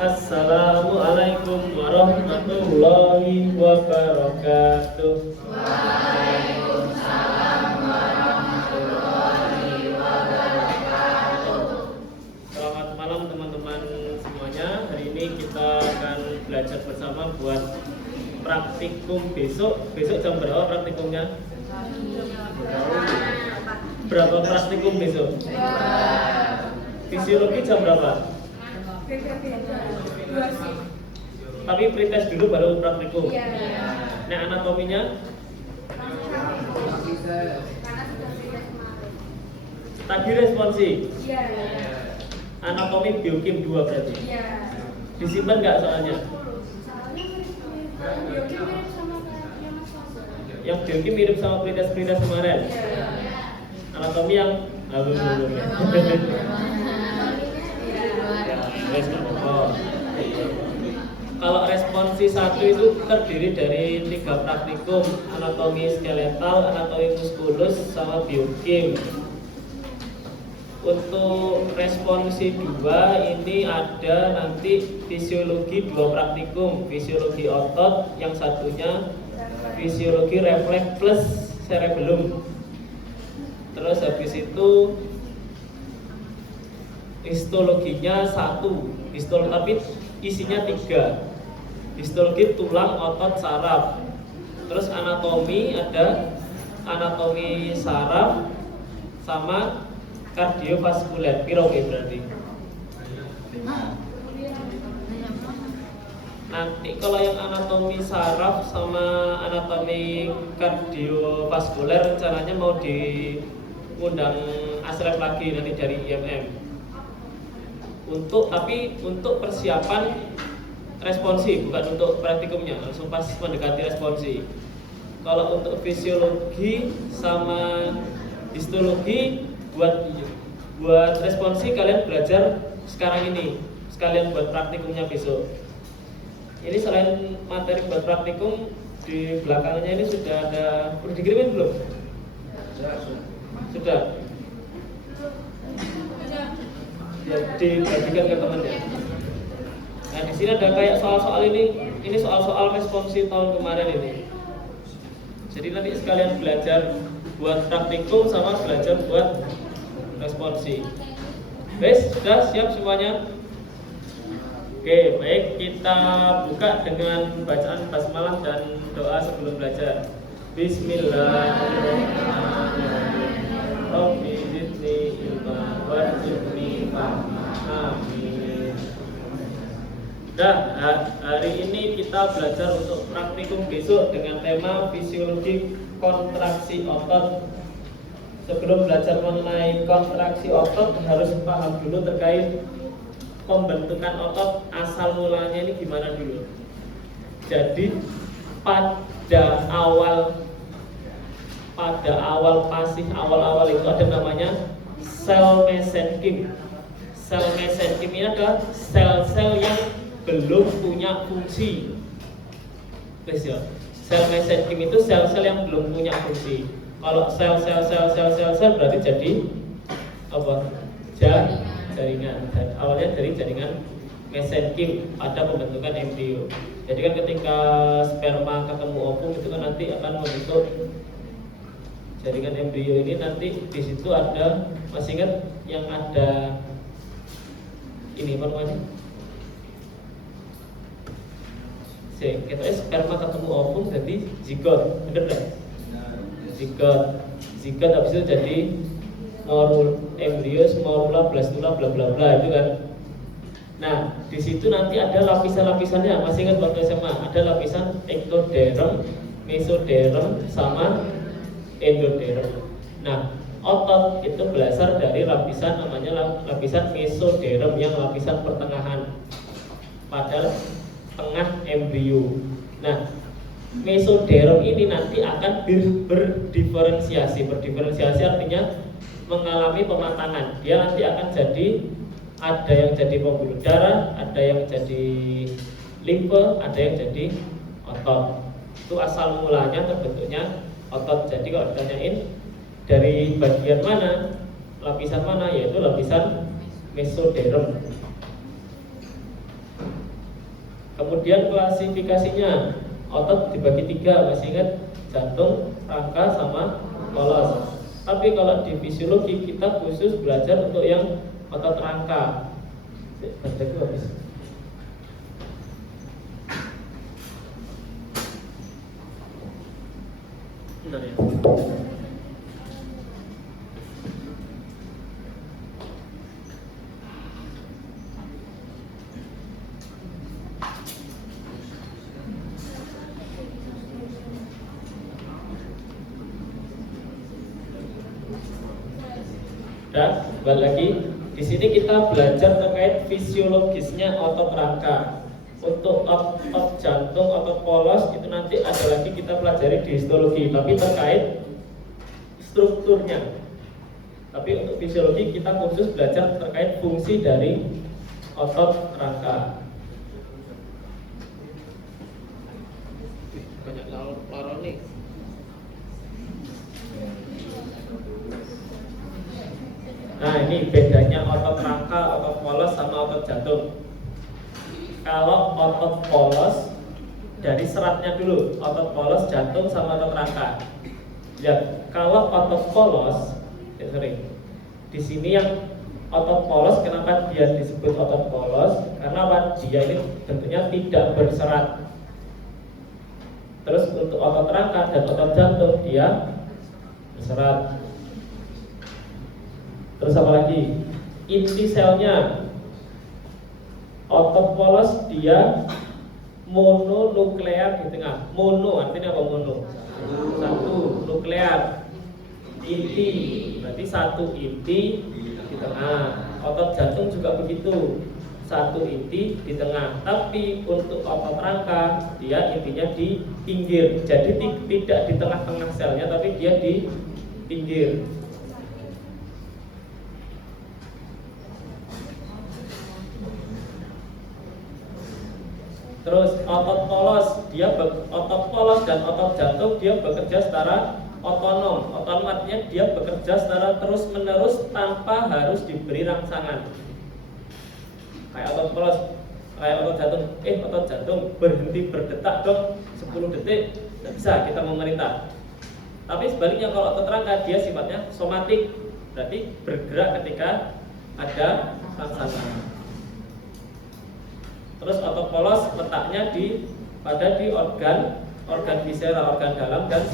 Assalamualaikum warahmatullahi wabarakatuh. Waalaikumsalam warahmatullahi wabarakatuh. Selamat malam teman-teman semuanya. Hari ini kita akan belajar bersama buat praktikum besok. Besok jam berapa praktikumnya? Berapa praktikum besok? Fisiologi jam berapa? Tapi pretest dulu baru praktikum. Nah, anatominya tadi responsi. Anatomi biokim 2 berarti. Disimpan nggak soalnya? Yang biokim mirip sama pretest kemarin. Anatomi yang Kalau responsi 1 itu terdiri dari 3 praktikum: anatomi skeletal, anatomi muskulus, sama biokim. Untuk responsi 2 ini ada nanti fisiologi 2 praktikum, fisiologi otot, yang satunya fisiologi refleks plus cerebellum. Terus habis itu histologinya 1, tapi isinya 3. Histologi tulang, otot, saraf. Terus anatomi ada anatomi saraf sama kardiovaskuler. Piroge berarti. Nanti kalau yang anatomi saraf sama anatomi kardiovaskuler rencananya mau diundang asrep lagi nanti dari IMM. Untuk persiapan responsi, bukan untuk praktikumnya, langsung pas mendekati responsi. Kalau untuk fisiologi sama histologi buat responsi kalian belajar sekarang ini, sekalian buat praktikumnya besok. Ini selain materi buat praktikum, di belakangnya ini sudah ada, udah dikirimin belum? Sudah. Jadi bagikan ke temannya. Nah, di sini ada kayak soal-soal ini soal-soal responsi tahun kemarin ini. Jadi nanti sekalian belajar buat praktikum sama belajar buat responsi. Wes, sudah siap semuanya? Oke, baik, kita buka dengan bacaan basmalah dan doa sebelum belajar. Bismillahirrahmanirrahim. Rabbi zidni ilma warzuqni fahma. Amin. Nah, hari ini kita belajar untuk praktikum besok dengan tema fisiologi kontraksi otot. Sebelum belajar mengenai kontraksi otot, harus paham dulu terkait pembentukan otot, asal mulanya ini gimana dulu. Jadi pada awal itu ada namanya sel mesenkim. Sel mesenkim ini adalah sel-sel yang belum punya fungsi. Sel mesenkim itu sel-sel yang belum punya fungsi. Kalau sel berarti jadi apa? Jaringan. Dan awalnya dari jaringan mesenkim pada pembentukan embrio. Jadi kan ketika sperma ketemu ovum itu kan nanti akan membentuk jaringan embrio ini. Nanti di situ ada, masih ingat yang ada ini apa namanya? Kita sperma ketemu ovum jadi zigot, bener nggak? Zigot habis itu jadi embrio, morula, blastula, bla bla bla itu kan. Nah, di situ nanti ada lapisan-lapisannya. Masih ingat waktu SMA ada lapisan ektoderm, mesoderm, sama endoderm. Nah, otot itu berasal dari lapisan namanya lapisan mesoderm, yang lapisan pertengahan pada tengah embrio. Nah, mesoderm ini nanti akan berdiferensiasi. Berdiferensiasi artinya mengalami pematangan. Dia nanti akan jadi, ada yang jadi pembuluh darah, ada yang jadi limfe, ada yang jadi otot. Itu asal mulanya terbentuknya otot. Jadi kalau ditanyain dari bagian mana, lapisan mana, yaitu lapisan mesoderm. Kemudian klasifikasinya, otot dibagi 3, masih ingat? Jantung, rangka, sama polos. Tapi kalau di fisiologi kita khusus belajar untuk yang otot rangka. Bacaku habis. Bentar ya. Dan kembali lagi, di sini kita belajar terkait fisiologisnya otot rangka. Untuk otot jantung, otot polos itu nanti ada lagi kita pelajari di histologi, tapi terkait strukturnya. Tapi untuk fisiologi kita khusus belajar terkait fungsi dari otot rangka. Banyak laron nih. Nah, ini bedanya otot rangka, otot polos sama otot jantung. Kalau otot polos, dari seratnya dulu, otot polos, jantung sama otot rangka. Lihat, kalau otot polos, di sini yang otot polos, kenapa dia disebut otot polos? Karena dia ini bentuknya tidak berserat. Terus untuk otot rangka dan otot jantung dia berserat. Terus apa lagi? Inti selnya, otot polos dia mononuklear di tengah. Mono artinya apa mono? Satu, nuklear. Inti berarti satu inti di tengah. Otot jantung juga begitu, satu inti di tengah. Tapi untuk otot rangka dia intinya di pinggir. Jadi tidak di tengah-tengah selnya, tapi dia di pinggir. Terus otot polos dan otot jantung dia bekerja secara otonom. Otonom artinya dia bekerja secara terus menerus tanpa harus diberi rangsangan. Kayak otot polos, kayak otot jantung berhenti berdetak dong 10 detik, tidak bisa kita memerintah. Tapi sebaliknya kalau otot rangka dia sifatnya somatik, berarti bergerak ketika ada rangsangan. Terus otot polos letaknya di organ visceral, organ dalam dan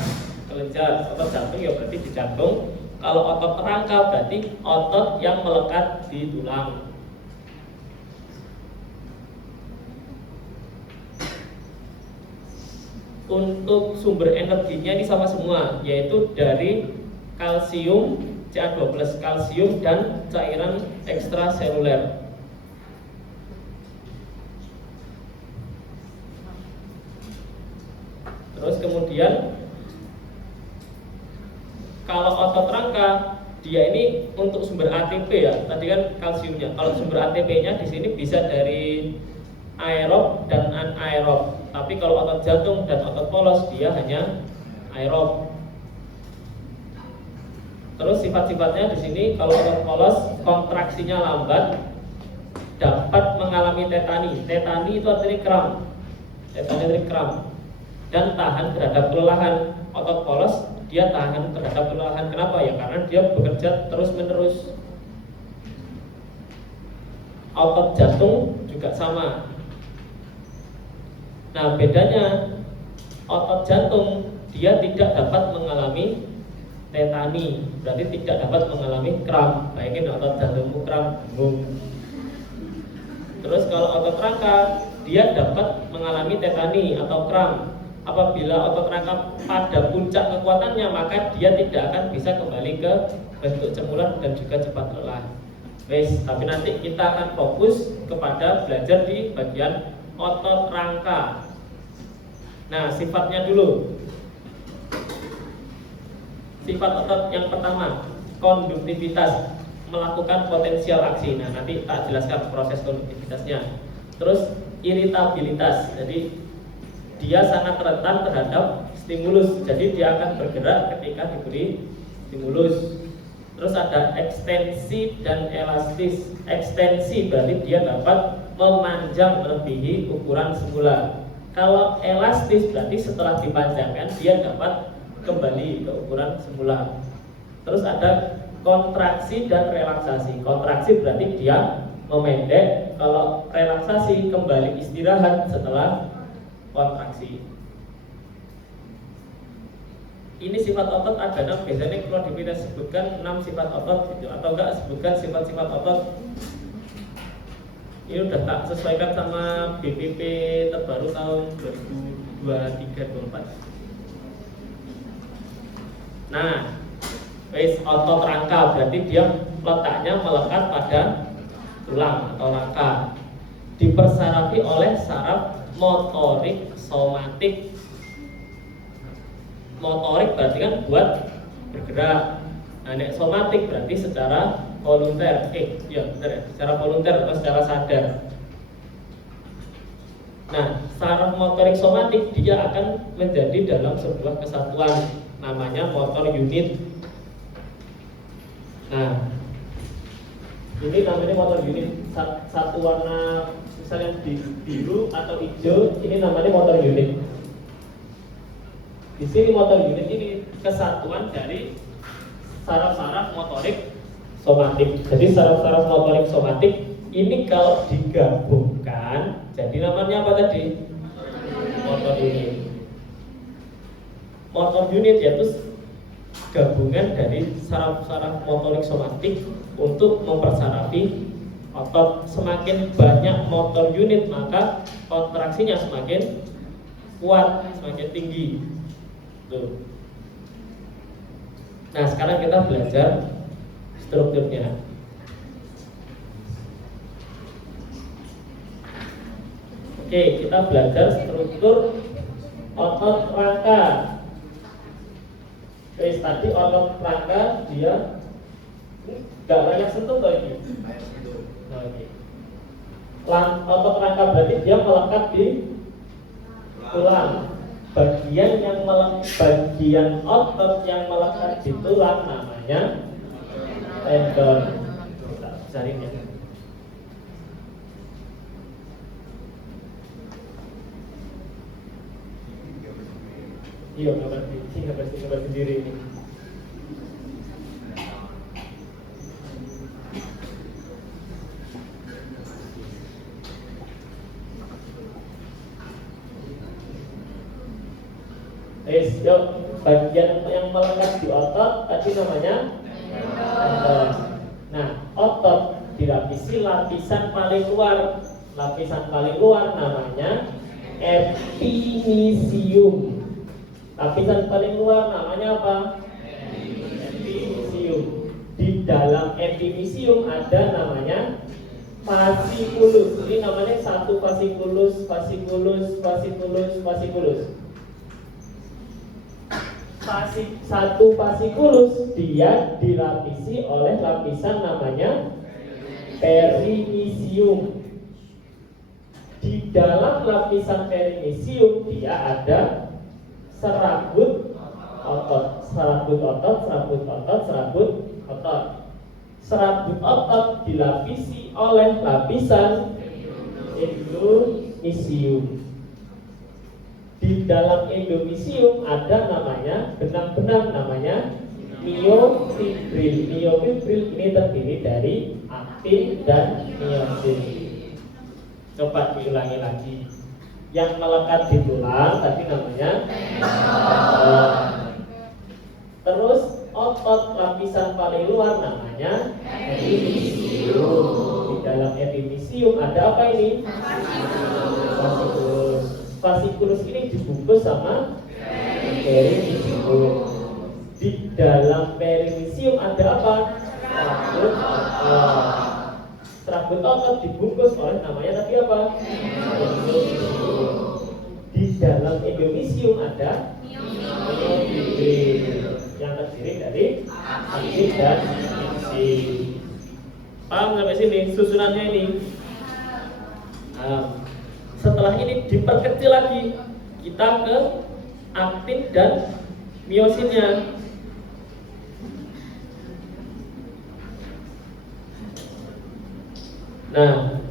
kelenjar. Otot jantung ya berarti di jantung. Kalau otot rangka berarti otot yang melekat di tulang. Untuk sumber energinya ini sama semua, yaitu dari kalsium, Ca2+, kalsium dan cairan ekstraseluler. Terus kemudian kalau otot rangka dia ini untuk sumber ATP ya. Tadi kan kalsiumnya. Kalau sumber ATP-nya di sini bisa dari aerob dan anaerob. Tapi kalau otot jantung dan otot polos dia hanya aerob. Terus sifat-sifatnya di sini kalau otot polos kontraksinya lambat, dapat mengalami tetani. Tetani itu artinya kram. Tetani itu kram. Dan tahan terhadap kelelahan. Otot polos dia tahan terhadap kelelahan. Kenapa ya? Karena dia bekerja terus menerus. Otot jantung juga sama. Nah bedanya, otot jantung dia tidak dapat mengalami tetani, berarti tidak dapat mengalami kram. Bayangin otot jantungmu kram, Terus kalau otot rangka dia dapat mengalami tetani atau kram. Apabila otot rangka pada puncak kekuatannya, maka dia tidak akan bisa kembali ke bentuk cemulan dan juga cepat lelah. Tapi nanti kita akan fokus kepada belajar di bagian otot rangka. Nah, sifatnya dulu. Sifat otot yang pertama, konduktivitas, melakukan potensial aksi. Nah, nanti tak jelaskan proses konduktivitasnya. Terus iritabilitas, jadi dia sangat rentan terhadap stimulus, jadi dia akan bergerak ketika diberi stimulus. Terus ada ekstensi dan elastis. Ekstensi berarti dia dapat memanjang melebihi ukuran semula. Kalau elastis berarti setelah dipanjangkan dia dapat kembali ke ukuran semula. Terus ada kontraksi dan relaksasi. Kontraksi berarti dia memendek, kalau relaksasi kembali istirahat setelah kontraksi. Ini sifat otot ada 6, biasanya kalau kita sebutkan 6 sifat otot gitu, atau enggak sebutkan sifat-sifat otot. Ini udah tak sesuaikan sama BPP terbaru tahun 2023-2024. Nah, otot rangka berarti dia letaknya melekat pada tulang atau rangka, dipersarafi oleh saraf motorik somatik. Motorik berarti kan buat bergerak. Nah, somatik berarti secara volunter. Secara volunter atau secara sadar. Nah, saraf motorik somatik dia akan menjadi dalam sebuah kesatuan namanya motor unit. Nah, ini namanya motor unit. Satu warna misalnya biru atau hijau, ini namanya motor unit. Di sini motor unit ini kesatuan dari saraf-saraf motorik somatik. Jadi saraf-saraf motorik somatik ini kalau digabungkan jadi namanya apa tadi? Motor unit. Motor unit yaitu gabungan dari saraf-saraf motorik somatik untuk mempersarafi otot. Semakin banyak motor unit maka kontraksinya semakin kuat, semakin tinggi. Tuh. Nah, sekarang kita belajar strukturnya. Oke, kita belajar struktur otot rangka. Tadi otot rangka dia nggak banyak sentuh tuh ini. Otot rangka berarti dia melekat di tulang. Bagian otot yang melekat di tulang namanya tendon. Kita cari ya. Iya, gambar sendiri ini. Yuk, bagian yang melekat di otot tadi namanya tendon. Nah, otot dilapisi lapisan paling luar. Lapisan paling luar namanya epimysium. Lapisan paling luar namanya apa? Epimysium. Di dalam epimysium ada namanya fasciculus. Ini namanya satu fasciculus. Satu fasciculus dia dilapisi oleh lapisan namanya perimysium. Di dalam lapisan perimysium dia ada serabut otot. Serabut otot dilapisi oleh lapisan endomysium. Di dalam endomysium ada namanya benang-benang namanya myofibril. Myofibril ini terdiri dari aktin dan miosin. Coba diulangi lagi. Yang melekat di tulang tadi namanya terus otot lapisan paling luar namanya epimysium. Di dalam epimysium ada apa ini? Fasciculus. Fasciculus ini dibungkus sama perimysium. Di dalam perimysium ada apa? Serabut otot. Serabut otot dibungkus oleh namanya tadi apa? Endomysium. Di dalam endomysium ada myofibril yang terdiri dari aktin dan miosin. Paham sampai sini susunannya ini? Setelah ini diperkecil lagi, kita ke aktin dan miosinnya. Nah,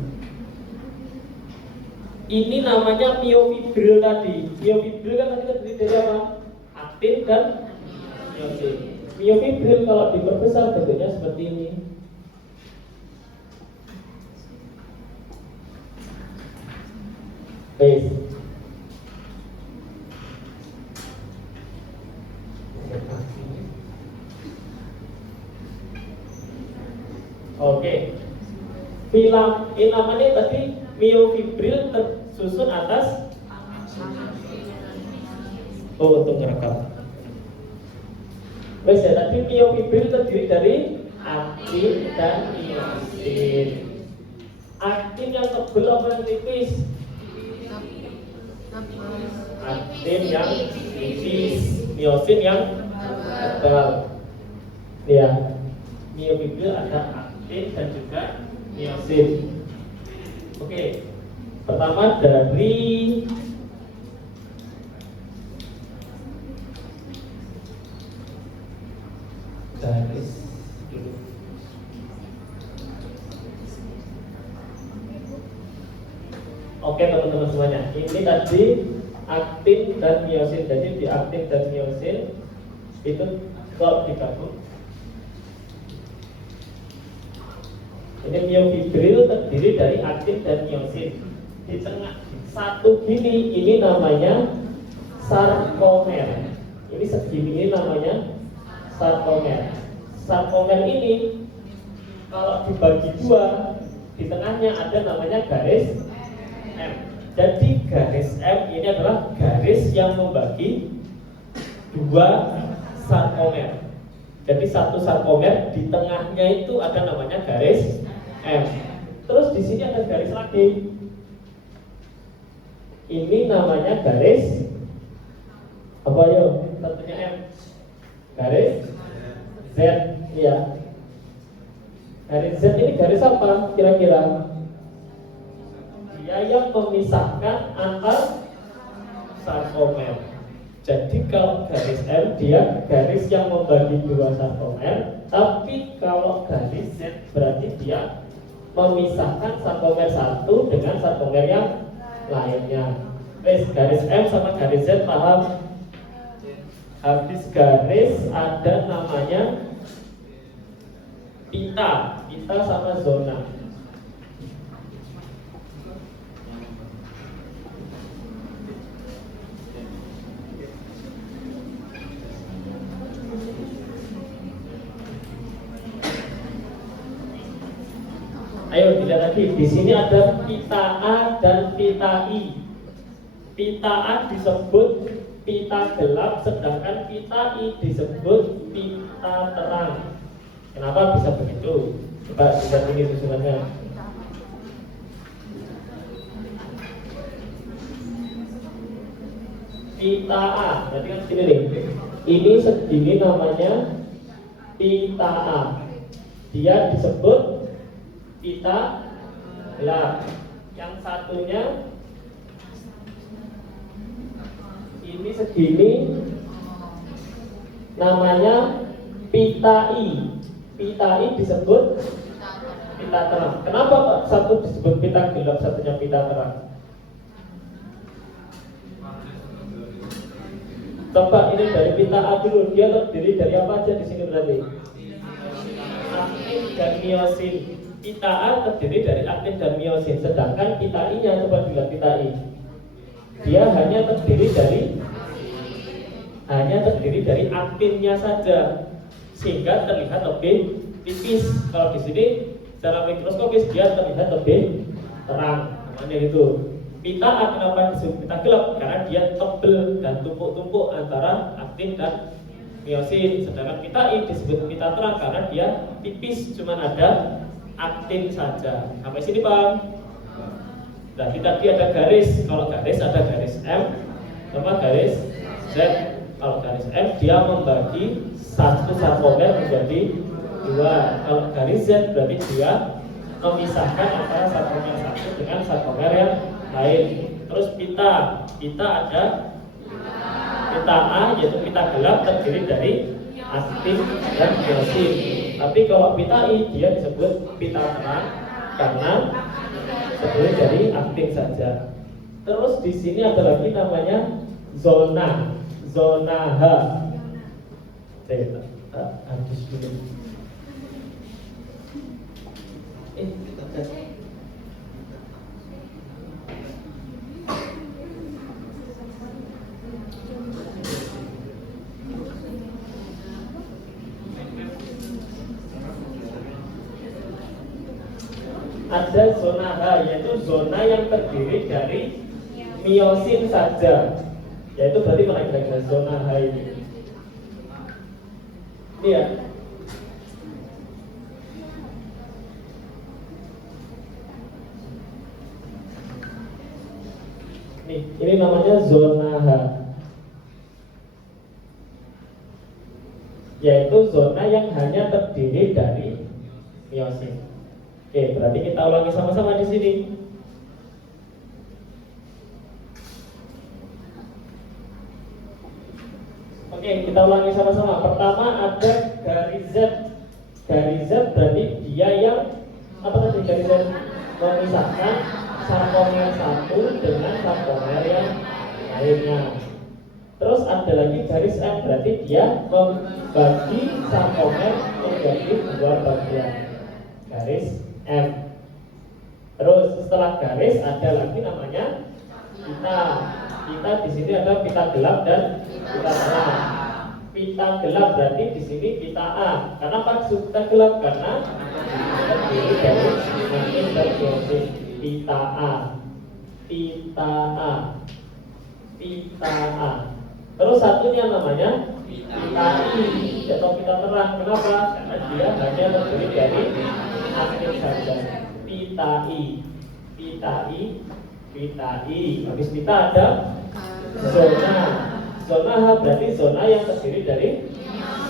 Ini namanya miofibril tadi. Miofibril kan tadi terdiri dari apa? Aktin dan miosin. Miofibril kalau diperbesar bentuknya seperti ini. Base. Oke. Filam ini namanya tadi miofibril tersusun atas. Oh, untuk ngerekam. Wes ya, tadi miofibril terdiri dari aktin dan miosin. Aktin yang tebal apa yang tipis? Aktin yang tipis, miosin yang tebal. Ya, miofibril ada aktin dan juga miosin. Oke, pertama dari garis dulu. Oke teman-teman semuanya, ini tadi aktin dan miosin. Jadi di aktin dan miosin itu kalau digabung, ini miofibril terdiri dari aktin dan miosin. Di tengah satu gini ini namanya sarkomer. Ini segini ini namanya sarkomer. Sarkomer ini kalau dibagi dua, di tengahnya ada namanya garis M. Jadi garis M ini adalah garis yang membagi dua sarkomer. Jadi satu sarkomer di tengahnya itu ada namanya garis M. Terus di sini ada garis lagi. Ini namanya garis apa yo? Tentunya M. Garis Z, ya. Garis Z ini garis apa kira-kira? Dia yang memisahkan antar sarkomer. Jadi kalau garis M dia garis yang membagi dua sarkomer, tapi kalau garis Z berarti dia memisahkan sarkomer satu dengan sarkomer yang lainnya. Wes, garis M sama garis Z paham? Habis garis ada namanya pita, pita sama zona. Ayo dilihat lagi, di sini ada pita A dan pita I. Pita A disebut pita gelap, sedangkan pita I disebut pita terang. Kenapa bisa begitu? Coba lihat ini susunannya. Pita A, berarti kan segini nih. Ini segini namanya pita A. Dia disebut pita gelap. Yang satunya ini segini namanya pita I. Pita I disebut pita terang. Kenapa Pak satu disebut pita gelap, satunya pita terang? Coba ini dari pita A dulu, dia terdiri dari apa aja di sini berarti? Aktin dan miosin. Pita A terdiri dari aktin dan miosin, sedangkan pita I-nya, coba dilihat pita I. Dia hanya terdiri dari aktinnya saja, sehingga terlihat lebih tipis. Kalau di sini secara mikroskopis dia terlihat lebih terang. Namanya itu. Pita A kenapa disebut pita gelap? Karena dia tebal dan tumpuk-tumpuk antara aktin dan miosin. Sedangkan pita I disebut pita terang karena dia tipis, cuman ada aktin saja. Sampai sini paham? Nah, kita tadi ada garis. Kalau garis ada garis M sama garis Z. Kalau garis M dia membagi satu sarkomer menjadi dua. Kalau garis Z berarti dia memisahkan antara sarkomer satu dengan sarkomer yang lain. Terus pita ada pita A yaitu pita gelap terdiri dari aktin dan miosin. Tapi kalau pita I dia disebut pita terang karena terdiri dari aktin saja. Terus di sini ada lagi namanya zona, zona H. Habis dulu. Ada zona H, yaitu zona yang terdiri dari miosin saja, yaitu berarti mana zona H ini? Ini ya. Nih, ini namanya zona H, yaitu zona yang hanya terdiri dari miosin. Oke, berarti kita ulangi sama-sama di sini. Oke, kita ulangi sama-sama. Pertama ada garis Z. Garis Z berarti dia yang apa tadi garis Z? Memisahkan sarkomer satu dengan sarkomer yang lainnya. Terus ada lagi garis M, berarti dia membagi sarkomer menjadi dua bagian. Garis M. Terus setelah garis ada lagi namanya pita. Pita di sini ada pita gelap dan pita terang. Pita gelap berarti di sini pita A. Karena maksud pita gelap karena terdiri dari miosin dan miosin. Pita A, pita A, pita A. Terus satunya namanya pita I atau pita terang. Kenapa? Karena dia hanya terdiri dari aktif saja. Pita I, pita I, pita I. Habis pita ada zona. Zona H berarti zona yang terdiri dari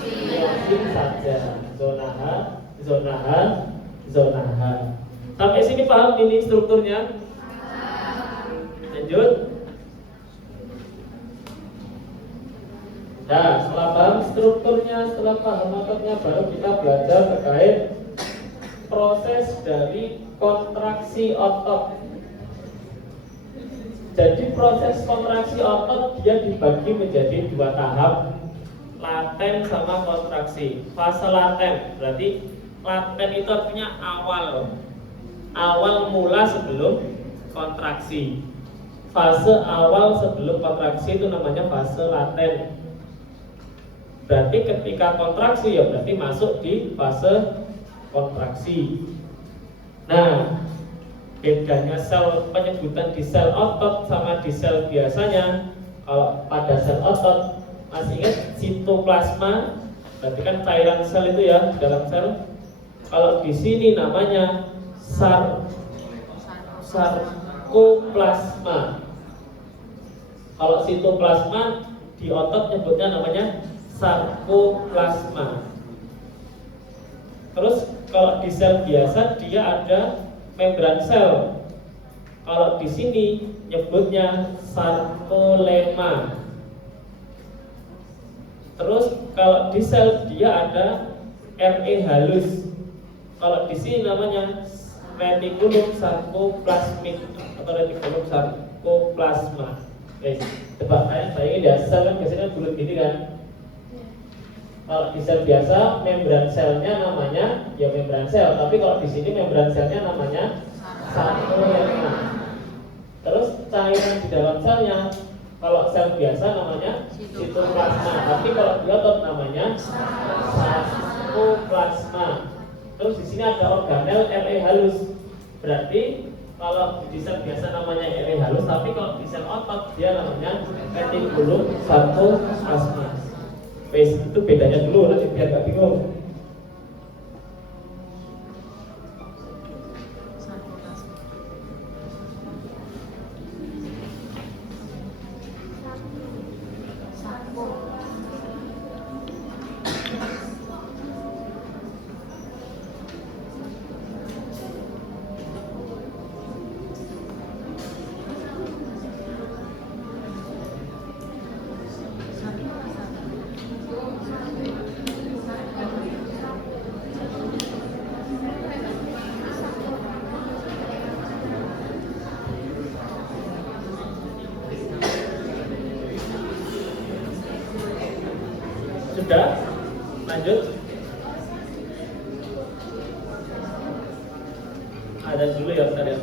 miosin saja. Zona H, zona H, zona H. Sampai sini paham ini strukturnya? Lanjut. Nah, setelah paham strukturnya, setelah paham metodenya, baru kita belajar terkait proses dari kontraksi otot. Jadi proses kontraksi otot dia dibagi menjadi dua tahap, laten sama kontraksi. Fase laten berarti laten itu artinya awal mula sebelum kontraksi. Fase awal sebelum kontraksi itu namanya fase laten. Berarti ketika kontraksi ya berarti masuk di fase kontraksi. Nah, bedanya sel penyebutan di sel otot sama di sel biasanya. Kalau pada sel otot masih ingat sitoplasma, berarti kan cairan sel itu ya dalam sel. Kalau di sini namanya sarkoplasma. Kalau sitoplasma di otot nyebutnya namanya sarkoplasma. Terus kalau di sel biasa dia ada membran sel. Kalau di sini nyebutnya sarkolema. Terus kalau di sel dia ada RE halus. Kalau di sini namanya retikulum sarkoplasmik atau retikulum sarkoplasma. Tebak bayangin ya, sel kan biasanya bulat gini kan. Kalau di sel biasa membran selnya namanya ya membran sel, tapi kalau di sini membran selnya namanya sarkolema. Terus cairan di dalam selnya kalau sel biasa namanya sitoplasma, tapi kalau di otot namanya sarkoplasma. Terus di sini ada organel RE halus. Berarti kalau di sel biasa namanya RE halus, tapi kalau di sel otot dia namanya retikulum sarkoplasma. Itu bedanya dulu nanti biar gak bingung. Sudah? Lanjut. Ada dulu ya bentar ya.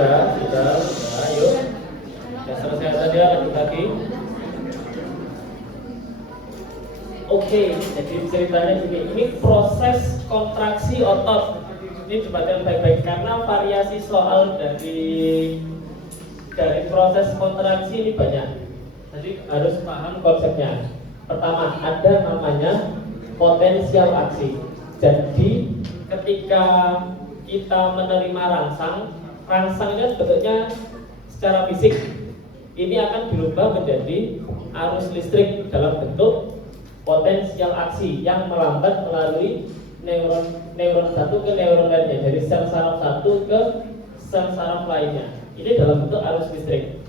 Sudah, ayo. Sudah selesai saja, lanjut lagi. Oke, jadi ceritanya ini proses kontraksi otot. Ini diperhatikan baik-baik karena variasi soal dari proses kontraksi ini banyak. Jadi harus paham konsepnya. Pertama, ada namanya potensial aksi. Jadi ketika kita menerima rangsang kan bentuknya secara fisik. Ini akan dirubah menjadi arus listrik dalam bentuk potensial aksi yang melambat melalui neuron satu ke neuron lainnya, dari sel saraf satu ke sel saraf lainnya. Ini dalam bentuk arus listrik.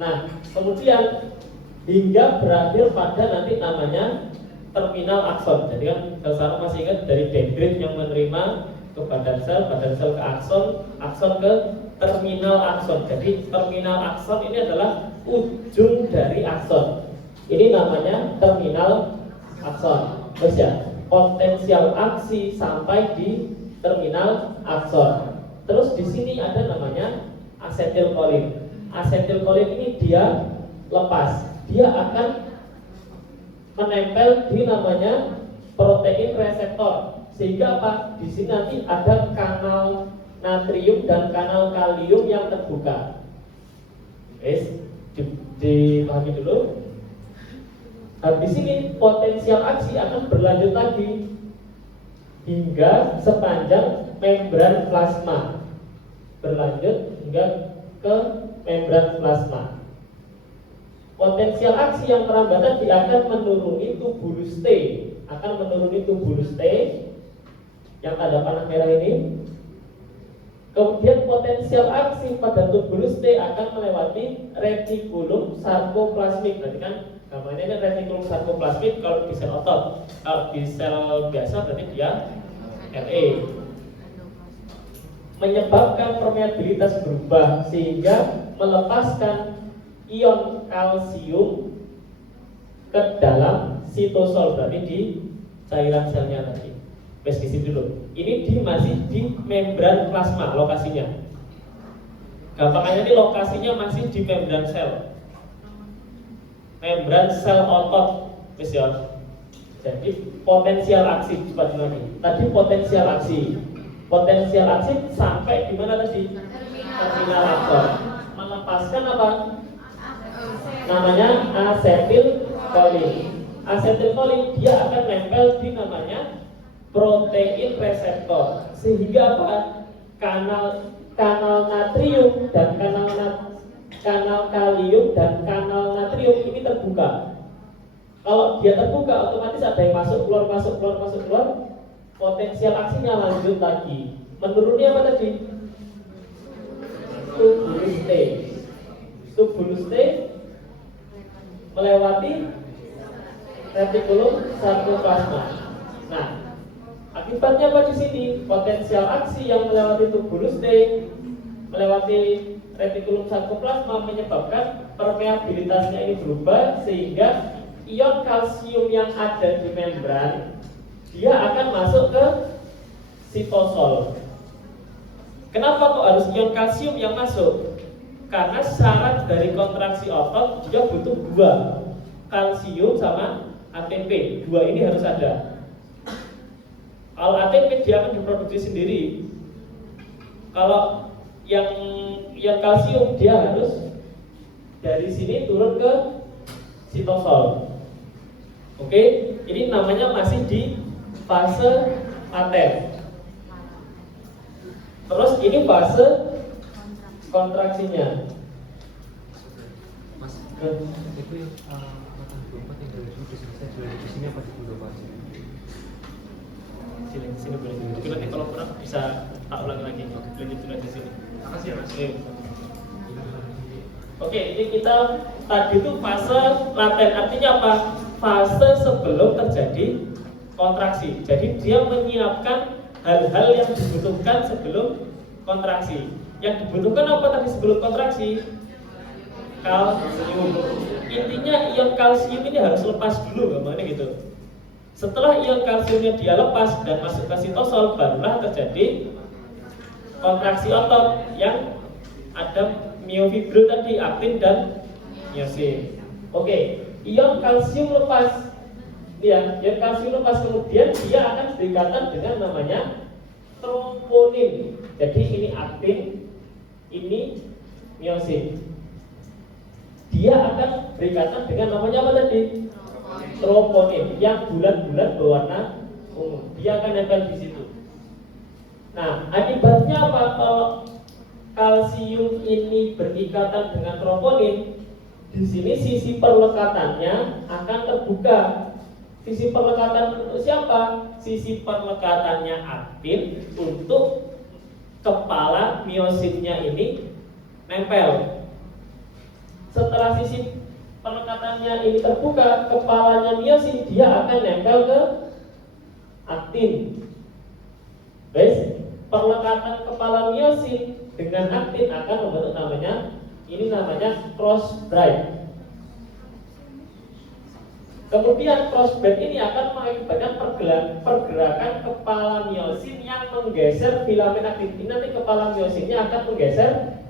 Nah, kemudian hingga berakhir pada nanti namanya terminal akson. Jadi kan sel saraf masih ingat dari dendrit yang menerima ke badan sel ke akson ke terminal akson. Jadi terminal akson ini adalah ujung dari akson. Ini namanya terminal akson. Terus ya, potensial aksi sampai di terminal akson. Terus di sini ada namanya asetilkolin. Asetilkolin ini dia lepas. Dia akan menempel di namanya protein reseptor. Sehingga apa? Di sini nanti ada kanal natrium dan kanal kalium yang terbuka. Dipahami dulu. Habis ini potensial aksi akan berlanjut lagi hingga sepanjang membran plasma. Berlanjut hingga ke membran plasma. Potensial aksi yang perambatan dia akan menuruni tubulus T, yang ada panah merah ini. Kemudian potensial aksi pada tubulus T akan melewati retikulum sarkoplasmik. Berarti kan gambarnya ini retikulum sarkoplasmik kalau di sel otot. Kalau di sel biasa berarti dia RE. Menyebabkan permeabilitas berubah sehingga melepaskan ion kalsium ke dalam sitosol, berarti di cairan selnya tadi. Wes di sini dulu. Ini masih di membran plasma lokasinya. Gampangnya ini lokasinya masih di membran sel. Membran sel otot. Wes ya. Jadi potensial aksi cepat lagi. Tadi potensial aksi. Potensial aksi sampai di mana tadi? Terminal aktor. Melepaskan apa? Namanya asetilkolin. Asetilkolin dia akan nempel di namanya protein reseptor, sehingga apa? Kanal natrium dan kanal kalium dan kanal natrium ini terbuka. Kalau dia terbuka, otomatis ada yang masuk keluar. Potensial aksinya lanjut lagi. Menurunnya apa tadi? Tubulus T. Tubulus T melewati retikulum sarkoplasma. Nah, akibatnya apa di sini? Potensial aksi yang melewati tubulus T, melewati retikulum sarkoplasma menyebabkan permeabilitasnya ini berubah, sehingga ion kalsium yang ada di membran dia akan masuk ke sitosol. Kenapa kok harus ion kalsium yang masuk? Karena syarat dari kontraksi otot dia butuh dua, kalsium sama ATP. Dua ini harus ada. Kalau ATP dia akan diproduksi sendiri. Kalau yang kalsium dia harus dari sini turun ke sitosol. Oke, ini namanya masih di fase paten. Terus ini fase kontraksinya. Mas, itu yang makan 24 yang dari dulu saya jual di sini apa di Budo Pak? Sini boleh. Itu nanti kalau kurang bisa tak ulangi lagi. Lanjutin aja sini. Makasih ya Mas. Oke, ini kita tadi itu fase laten, artinya apa? Fase sebelum terjadi kontraksi. Jadi dia menyiapkan hal-hal yang dibutuhkan sebelum kontraksi. Yang dibutuhkan apa tadi sebelum kontraksi? Kalsium. Intinya ion kalsium ini harus lepas dulu, gimana gitu. Setelah ion kalsiumnya dia lepas dan masuk ke sitosol, barulah terjadi kontraksi otot yang ada miofibril tadi, aktin dan miosin. Oke, ion kalsium lepas. Ya, ion kalsium lepas, kemudian dia akan berikatan dengan namanya troponin. Jadi ini aktin, ini miosin. Dia akan berikatan dengan namanya apa tadi? Troponin yang bulat-bulat berwarna ungu. Dia akan nempel di situ. Nah, akibatnya apa? Kalau kalsium ini berikatan dengan troponin, di sini sisi perlekatannya akan terbuka. Sisi perlekatan untuk siapa? Sisi perlekatannya aktin untuk kepala miosinnya ini nempel. Setelah sisi penekatannya ini terbuka, kepalanya miosin dia akan nempel ke aktin. Guys, perlekatan kepala miosin dengan aktin akan membentuk namanya cross braid. Kemudian cross braid ini akan mengakibatkan pergerakan kepala miosin yang menggeser filamen aktin. Ini nanti kepala miosinnya akan menggeser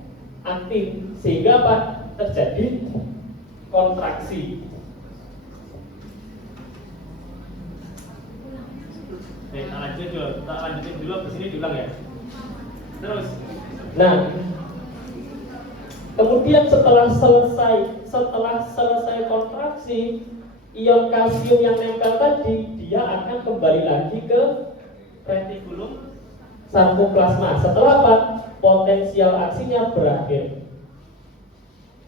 aktin, sehingga apa? Terjadi kontraksi. Tak lanjutin dulu, ke sini diulang ya. Terus. Nah, kemudian setelah selesai kontraksi, ion kalsium yang nempel tadi dia akan kembali lagi ke retikulum sarkoplasma. Setelah apa? Potensial aksinya berakhir.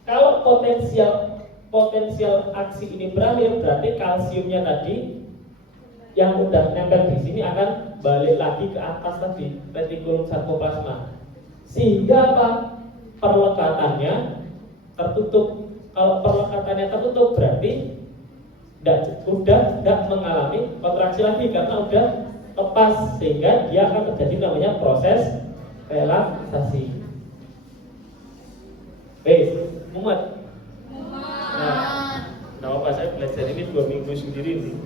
Kalau potensial aksi ini berakhir, berarti kalsiumnya tadi yang udah nempel di sini akan balik lagi ke atas tadi, retikulum sarkoplasma. Sehingga apa? Perlekatannya tertutup. Kalau perlekatannya tertutup berarti udah tidak mengalami kontraksi lagi karena udah lepas, sehingga dia akan terjadi namanya proses relaksasi. Mumet. Nah, nggak apa, saya belajar ini 2 minggu sendiri nih.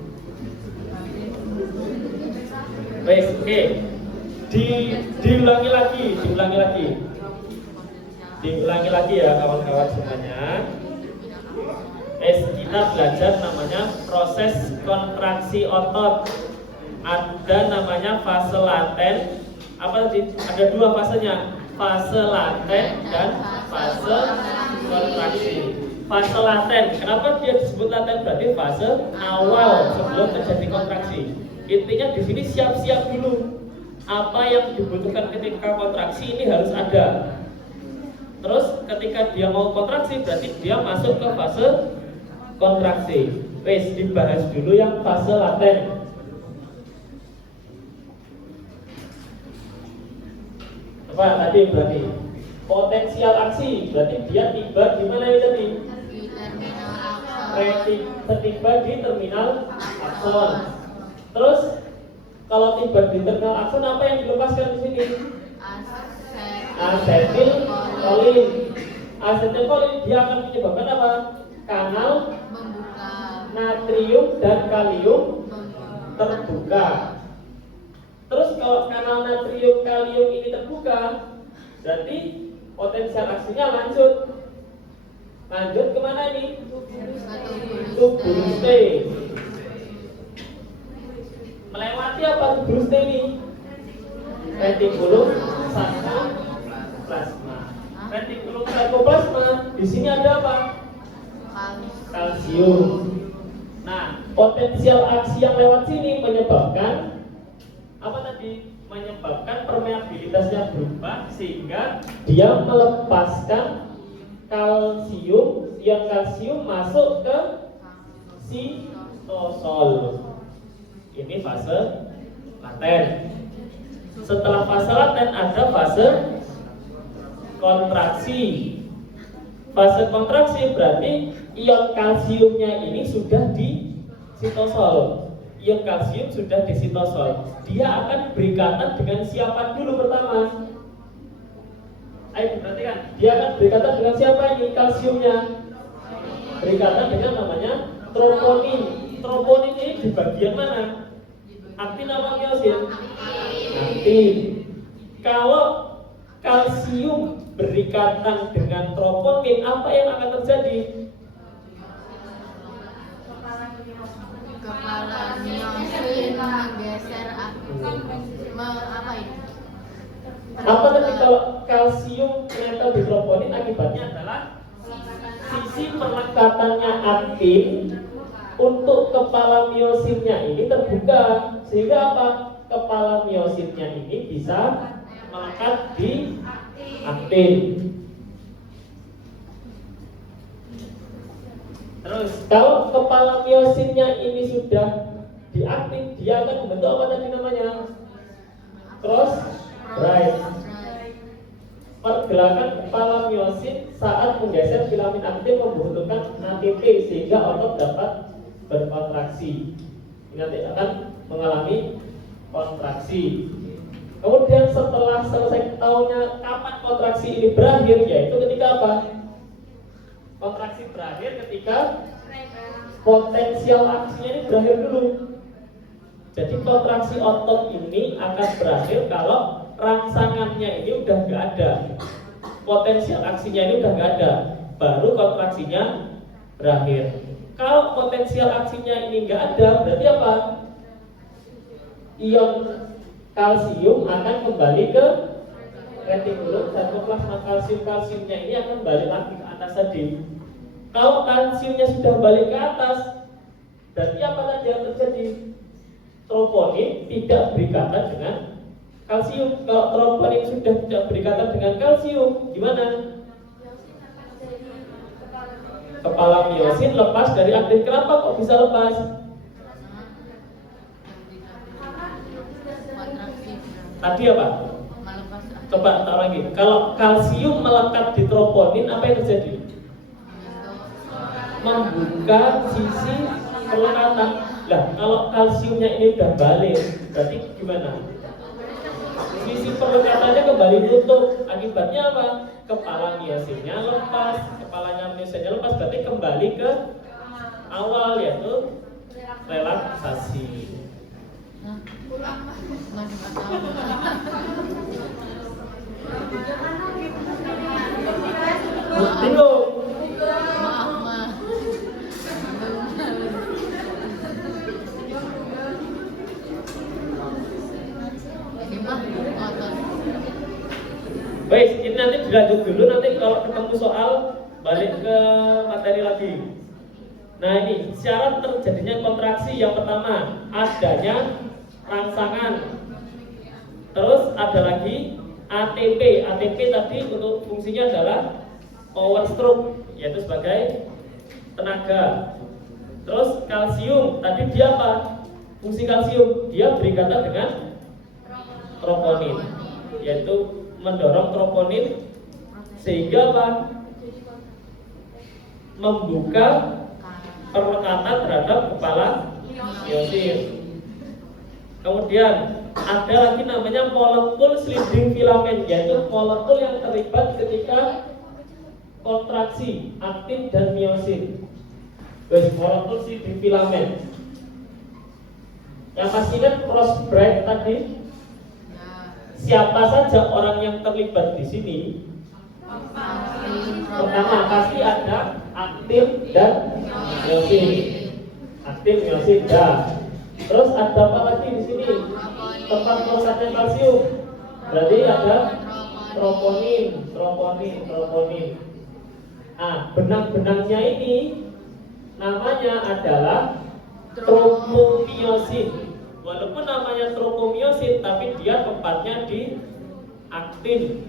Oke. Diulangi lagi ya kawan-kawan semuanya. Kita belajar namanya proses kontraksi otot. Ada namanya fase laten, Apa tadi? Ada dua fasenya, fase laten dan fase kontraksi. Fase laten, kenapa dia disebut laten? Berarti fase awal sebelum terjadi kontraksi. Intinya di sini siap-siap dulu. Apa yang dibutuhkan ketika kontraksi ini harus ada. Terus ketika dia mau kontraksi berarti dia masuk ke fase kontraksi. Wes dibahas dulu yang fase laten. Apa tadi berarti? Potensial aksi berarti dia tiba di mana ini tadi? Di terminal akson. Tiba di terminal akson. Terus kalau tiba di terminal akson apa yang dilepaskan di sini? Asetilkolin. Asetilkolin dia akan menyebabkan apa? Kanal Membuka. natrium dan kalium terbuka. Terus kalau kanal natrium kalium ini terbuka, berarti potensial aksinya lanjut kemana ini? Tubulus T. Melewati apa tubulus T ini? Retikulum sarkoplasma. Retikulum sarkoplasma di sini ada apa? Kalsium. Nah, potensial aksi yang lewat sini menyebabkan apa tadi? Menyebabkan permeabilitasnya berubah sehingga dia melepaskan kalsium, yang kalsium masuk ke sitosol. Ini fase laten. Setelah fase laten ada fase kontraksi. Fase kontraksi berarti ion kalsiumnya ini sudah di sitosol. Ion kalsium sudah di sitosol. Dia akan berikatan dengan siapa dulu pertama? Ayo perhatikan. Dia akan berikatan dengan siapa ini kalsiumnya? Berikatan dengan namanya troponin. Troponin ini di bagian mana? Aktin apa miosin? Aktin. Kalau kalsium berikatan dengan troponin, apa yang akan terjadi? Kepala miosin menggeser apa ini? Apa tadi kalau kalsium menempel di troponin akibatnya adalah sisi pelekatannya aktin untuk kepala miosinnya ini terbuka sehingga apa? Kepala miosinnya ini bisa melekat di aktin. Terus kalau kepala miosinnya ini sudah di aktin, dia akan membentuk apa tadi namanya? Cross drive. Pergerakan kepala miosin saat menggeser filamen aktin membutuhkan ATP sehingga otot dapat berkontraksi. Ini nanti akan mengalami kontraksi. Kemudian setelah selesai ketahuinya kapan kontraksi ini berakhir, yaitu ketika apa? Kontraksi berakhir ketika potensial aksinya ini berakhir dulu. Jadi kontraksi otot ini akan berakhir kalau rangsangannya ini udah nggak ada, potensial aksinya ini udah nggak ada, baru kontraksinya berakhir. Kalau potensial aksinya ini nggak ada, berarti apa? Ion kalsium akan kembali ke retikulum dan plasma. Kalsiumnya ini akan balik lagi ke atas tadi. Kalau kalsiumnya sudah balik ke atas, berarti apa tadi yang terjadi? Troponin tidak berikatan dengan kalsium. Kalau troponin sudah tidak berikatan dengan kalsium, gimana? Kepala miosin lepas dari aktin. Kenapa kok bisa lepas? Tadi apa? Coba tahu lagi. Kalau kalsium melekat di troponin, apa yang terjadi? Membuka sisi pelekatan. Lah, kalau kalsiumnya ini udah balik, berarti gimana? Sisi pelekatannya kembali tutup. Akibatnya apa? Kepala miosinnya lepas. Kepalanya miosinnya lepas, berarti kembali ke awal, yaitu relaksasi. Bingung? Ini mah otot Wes, ini nanti dilanjut dulu, nanti kalau ketemu soal balik ke materi lagi. Nah ini syarat terjadinya kontraksi yang pertama adanya rangsangan. Terus ada lagi ATP. ATP tadi untuk fungsinya adalah power stroke, yaitu sebagai tenaga. Terus kalsium, tadi dia apa? Fungsi kalsium, dia berikatan dengan troponin, yaitu mendorong troponin sehingga apa? Membuka perlekatan terhadap kepala miosin. Kemudian ada lagi namanya molekul sliding filamen, yaitu molekul yang terlibat ketika kontraksi aktin dan miosin. Terus molekul sliding filamen. Yang pasti ingat cross break tadi. Siapa saja orang yang terlibat di sini? Pertama pasti ada aktin dan miosin. Aktin, miosin, dah. Terus ada apa lagi di sini? Tempat prosesnya kalsium. Berarti ada troponin. Benang-benangnya ini namanya adalah tropomiosin. Walaupun namanya tropomiosin, tapi dia tempatnya di aktin.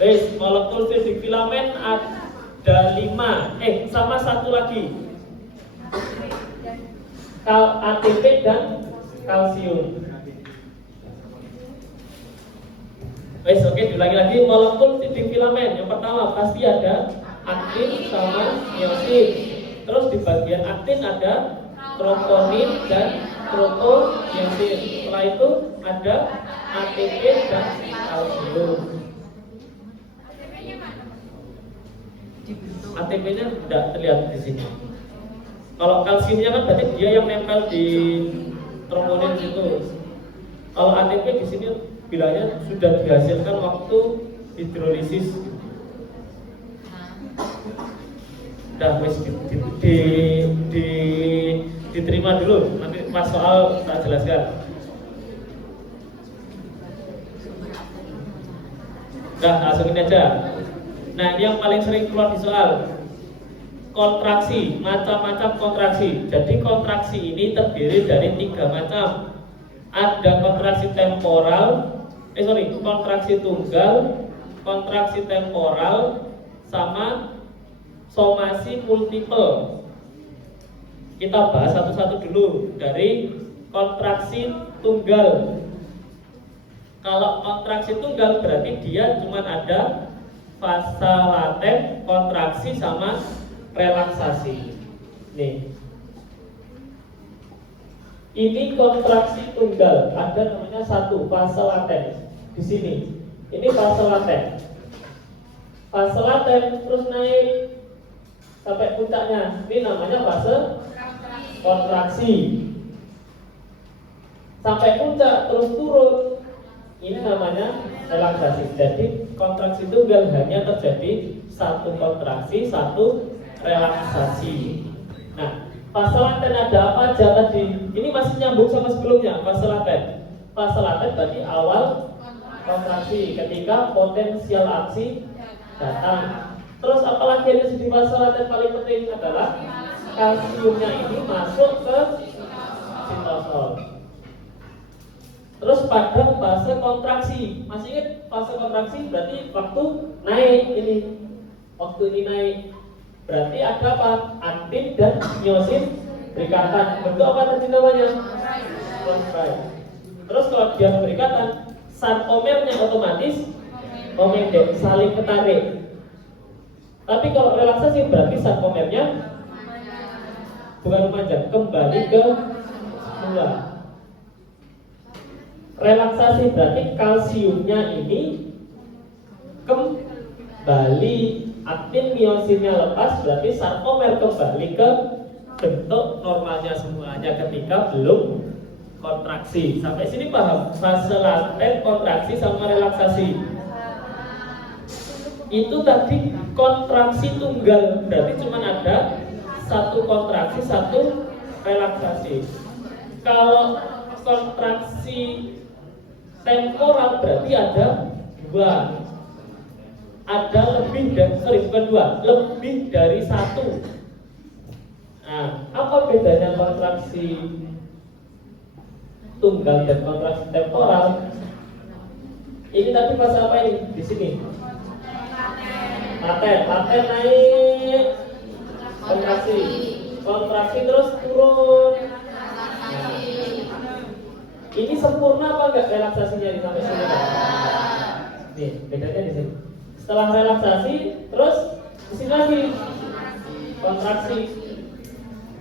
Wes, molekul sliding filamen ada 5. Sama satu lagi. ATP dan kalsium. Wes, oke, diulangi lagi. Molekul sliding filamen yang pertama pasti ada aktin sama miosin. Terus di bagian aktin ada troponin dan tropomiosin. Setelah itu ada ATP dan kalsium. ATP-nya tidak terlihat di sini. Kalau kalsiumnya kan berarti dia yang nempel di troponin itu. Kalau ATP di sini bilangnya sudah dihasilkan waktu hidrolisis. Dah wis diterima dulu, nanti pas soal tak jelaskan. Dah langsung ini aja. Nah ini yang paling sering keluar di soal. Kontraksi, macam-macam kontraksi. Jadi kontraksi ini terdiri dari 3 macam. Ada kontraksi temporal, kontraksi tunggal, kontraksi temporal, sama somasi multiple. Kita bahas satu-satu dulu. Dari kontraksi tunggal. Kalau kontraksi tunggal berarti dia cuma ada fase laten, kontraksi sama relaksasi. Nih. Ini kontraksi tunggal, ada namanya satu fase laten di sini. Ini fase laten. Fase laten terus naik sampai puncaknya. Ini namanya fase kontraksi. Sampai puncak terus turun. Ini namanya relaksasi. Jadi kontraksi tunggal hanya terjadi satu kontraksi, satu relaksasi. Nah, fase laten ada apa aja tadi? Ini masih nyambung sama sebelumnya. Fase laten. Fase laten berarti awal kontraksi ketika potensial aksi datang. Terus apalagi yang di fase laten paling penting adalah kalsiumnya ini masuk ke sitosol. Terus pada fase kontraksi, masih ingat fase kontraksi berarti waktu naik ini. Waktu ini naik berarti ada apa? Aktin dan miosin berikatan. Bentuk apa tadi namanya? Terus kalau dia berikatan, sarkomernya otomatis memendek, saling ketarik. Tapi kalau relaksasi berarti sarkomernya bukan memanjang, kembali ke semula. Relaksasi berarti kalsiumnya ini kembali, aktin miosinnya lepas, berarti sarkomer kembali ke bentuk normalnya semuanya ketika belum kontraksi. Sampai sini paham? Fase laten, kontraksi sama relaksasi. Itu tadi kontraksi tunggal, berarti cuma ada satu kontraksi, satu relaksasi. Kalau kontraksi temporal berarti ada dua. Ada lebih dari, bukan dua, lebih dari satu. Nah, apa bedanya kontraksi tunggal dan kontraksi temporal? Ini tadi pas apa ini di sini? Laten naik, kontraksi terus turun. Ini sempurna apa enggak relaksasinya di sampai sini? Nih, bedanya di sini. Setelah relaksasi, terus di sini lagi kontraksi.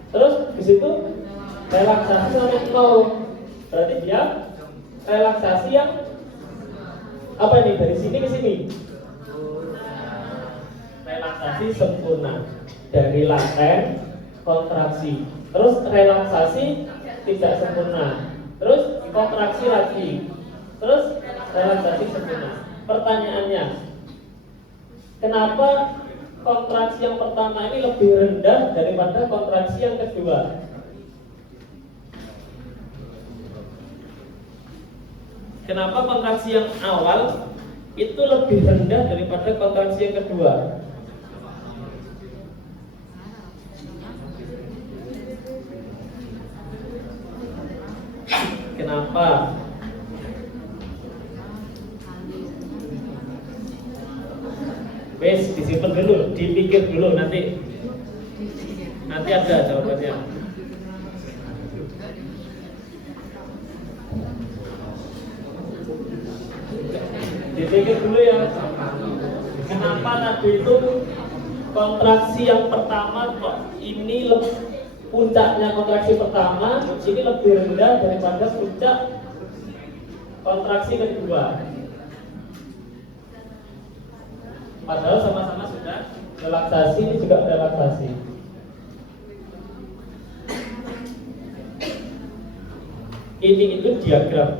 Terus di situ relaksasi sampai nol. Berarti dia relaksasi yang apa ini dari sini ke sini? Relaksasi sempurna dari laten kontraksi. Terus relaksasi tidak sempurna. Terus kontraksi lagi. Terus relaksasi sempurna. Pertanyaannya, kenapa kontraksi yang pertama ini lebih rendah daripada kontraksi yang kedua? Kenapa kontraksi yang awal itu lebih rendah daripada kontraksi yang kedua? Kenapa? Wes disimpan dulu, dipikir dulu nanti ada jawabannya. Dipikir dulu ya. Kenapa tadi itu kontraksi yang pertama kok ini puncaknya kontraksi pertama ini lebih rendah daripada puncak kontraksi kedua? Padahal sama-sama sudah relaksasi, ini juga relaksasi. Ini itu diagram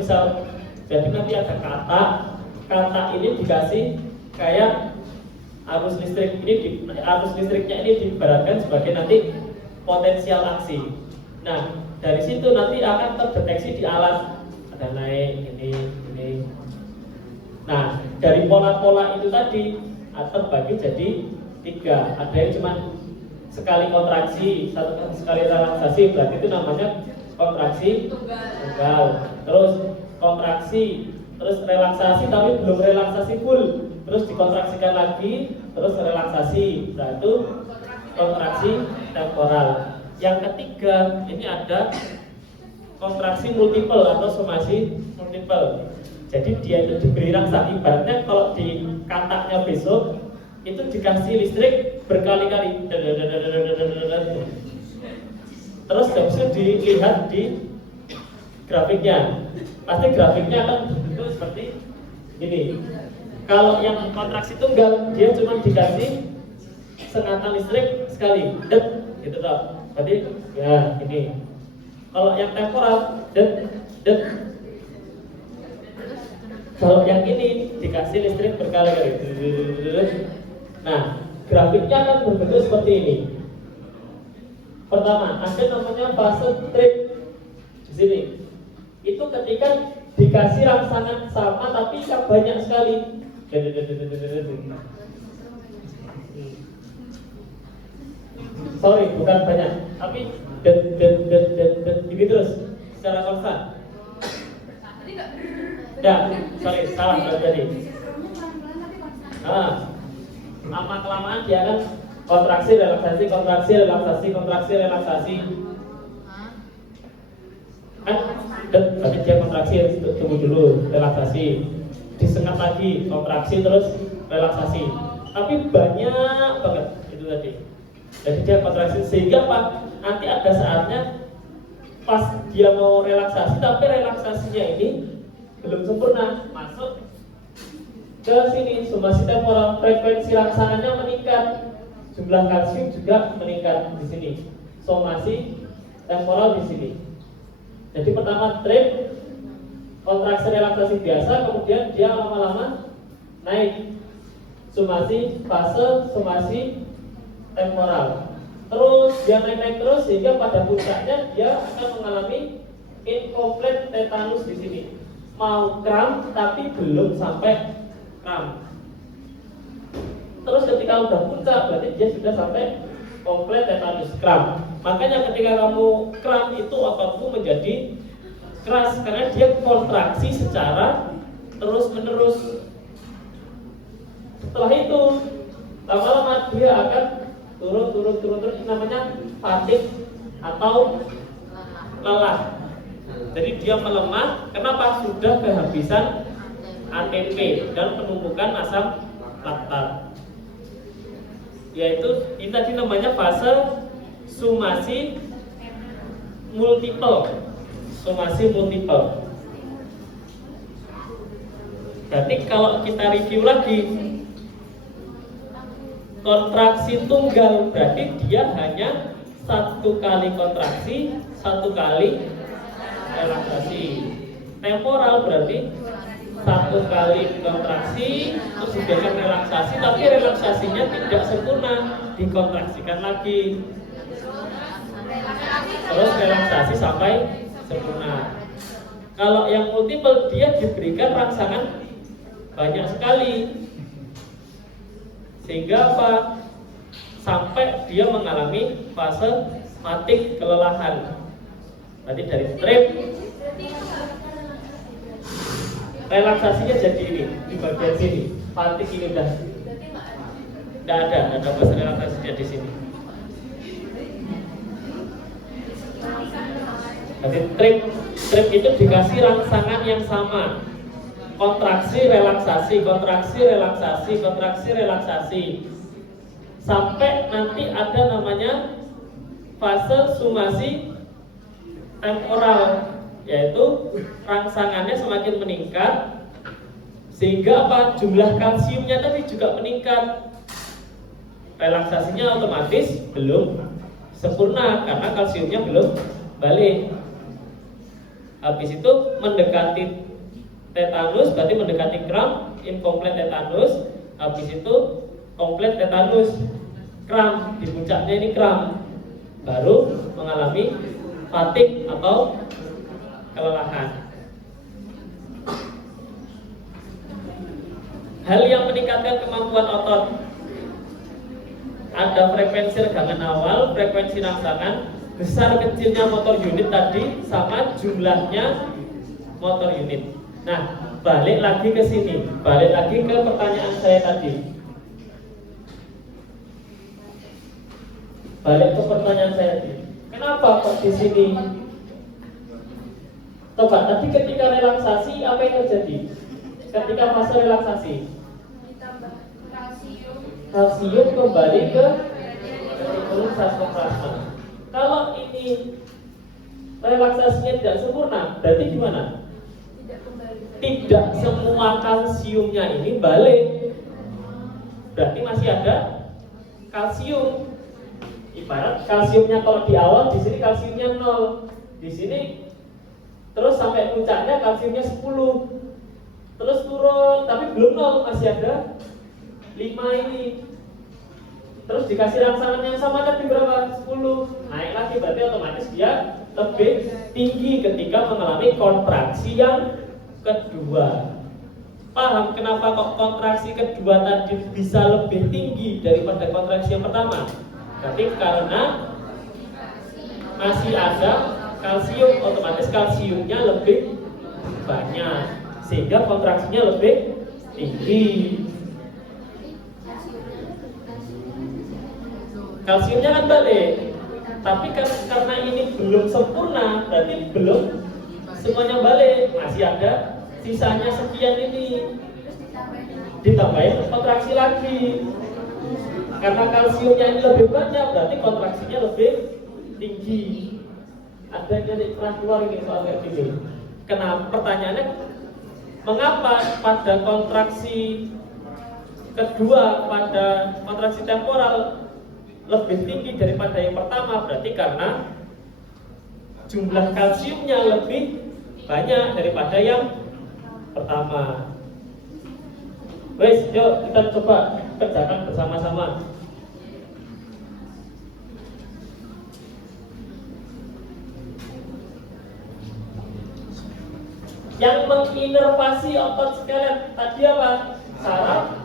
misal, jadi nanti ada kata ini dikasih kayak arus listrik arus listriknya ini diibaratkan sebagai nanti potensial aksi. Nah, dari situ nanti akan terdeteksi di alat ada naik ini. Nah, dari pola-pola itu tadi terbagi jadi 3. Ada yang cuma sekali kontraksi, sekali relaksasi, berarti itu namanya kontraksi tunggal. Terus kontraksi, terus relaksasi tapi belum relaksasi full, terus dikontraksikan lagi, terus relaksasi. Nah, itu kontraksi temporal. Yang ketiga, ini ada kontraksi multiple atau somasi multiple. Jadi dia itu diberi rangsa, ibaratnya kalau di kataknya besok itu dikasih listrik berkali-kali. Terus bisa dilihat di grafiknya. Pasti grafiknya akan bentuk seperti ini. Kalau yang kontraksi tunggal dia cuma dikasih sengatan listrik sekali, gitu toh. Berarti ya ini. Kalau yang temporal, kalau yang ini dikasih listrik berkali-kali. Nah, grafiknya akan berbentuk seperti ini. Pertama, ada namanya fase trip di sini. Itu ketika dikasih rangsangan sama tapi banyak sekali. Sorry, bukan banyak, tapi ini terus secara konstan. Ya, sorry, salah tadi. Lama kelamaan dia kan kontraksi, relaksasi, kontraksi, relaksasi, kontraksi, relaksasi. Kan, berarti dia kontraksi, tunggu dulu, relaksasi, disengat lagi, kontraksi terus relaksasi. Tapi banyak banget itu tadi. Jadi dia kontraksi sehingga nanti ada saatnya pas dia mau relaksasi, tapi relaksasinya ini belum sempurna, masuk ke sini, somasi temporal, frekuensi rangsangannya meningkat, jumlah kalsium juga meningkat di sini, somasi temporal di sini. Jadi pertama trip, kontraksi relaksasi biasa, kemudian dia lama-lama naik, somasi fase, somasi temporal, terus dia naik terus sehingga pada puncaknya dia akan mengalami incomplete tetanus di sini. mau kram tapi belum sampai kram. Terus ketika udah puncak berarti dia sudah sampai komplit tetanus kram. Makanya ketika kamu kram itu ototmu menjadi keras karena dia kontraksi secara terus menerus. Setelah itu lama-lama dia akan turun namanya fatigue atau lelah. Jadi dia melemah. Kenapa? Sudah kehabisan ATP dan penumpukan asam laktat. Yaitu ini tadi namanya fase sumasi multiple. Sumasi multiple. Berarti kalau kita review lagi, kontraksi tunggal berarti dia hanya satu kali kontraksi, satu kali relaksasi. Temporal berarti satu kali kontraksi terus dibiarkan relaksasi, tapi relaksasinya tidak sempurna, dikontraksikan lagi terus relaksasi sampai sempurna. Kalau yang multiple dia diberikan rangsangan banyak sekali sehingga apa? Sampai dia mengalami fase fatigue, kelelahan. Berarti dari strip relaksasinya jadi ini di bagian sini, fatigue ini udah tidak ada fase relaksasinya di sini. Jadi trip itu dikasih rangsangan yang sama, kontraksi relaksasi, kontraksi relaksasi, kontraksi relaksasi, sampai nanti ada namanya fase sumasi temporal, yaitu rangsangannya semakin meningkat sehingga apa? Jumlah kalsiumnya tadi juga meningkat. Relaksasinya otomatis belum sempurna karena kalsiumnya belum balik. Habis itu mendekati tetanus, berarti mendekati kram, incomplete tetanus. Habis itu komplit tetanus, kram, di puncaknya ini kram, baru mengalami fatigue atau kelelahan. Hal yang meningkatkan kemampuan otot, ada frekuensi regangan awal, frekuensi rangsangan, besar kecilnya motor unit tadi, sama jumlahnya motor unit. Nah, balik lagi ke sini, balik lagi ke pertanyaan saya tadi. Balik ke pertanyaan saya tadi. Kenapa kok di sini? Coba tadi ketika relaksasi apa yang terjadi? Ketika fase relaksasi, kalsium kembali ke retikulum sarkoplasma. Kalau ini relaksasinya tidak sempurna, berarti gimana? Tidak semua kalsiumnya ini balik. Berarti masih ada kalsium. Ibarat kalsiumnya kalau di awal, di sini kalsiumnya 0. Di sini terus sampai puncaknya kalsiumnya 10. Terus turun, tapi belum 0, masih ada 5 ini. Terus dikasih rangsangan yang sama tadi berapa? 10. Naik lagi, berarti otomatis dia lebih tinggi ketika mengalami kontraksi yang kedua. Paham kenapa kok kontraksi kedua tadi bisa lebih tinggi daripada kontraksi yang pertama? Berarti karena masih ada kalsium, otomatis kalsiumnya lebih banyak sehingga kontraksinya lebih tinggi. Kalsiumnya kan balik, tapi karena ini belum sempurna, berarti belum semuanya balik, masih ada sisanya sekian ini, ditambahin kontraksi lagi. Karena kalsiumnya ini lebih banyak, berarti kontraksinya lebih tinggi. Ada yang pernah keluar ini soal kayak gini. Kenapa? Pertanyaannya, mengapa pada kontraksi kedua, pada kontraksi temporal lebih tinggi daripada yang pertama? Berarti karena jumlah kalsiumnya lebih banyak daripada yang pertama. Wes, yuk kita coba kerjakan bersama-sama. Yang menginervasi otot skelet tadi apa? Saraf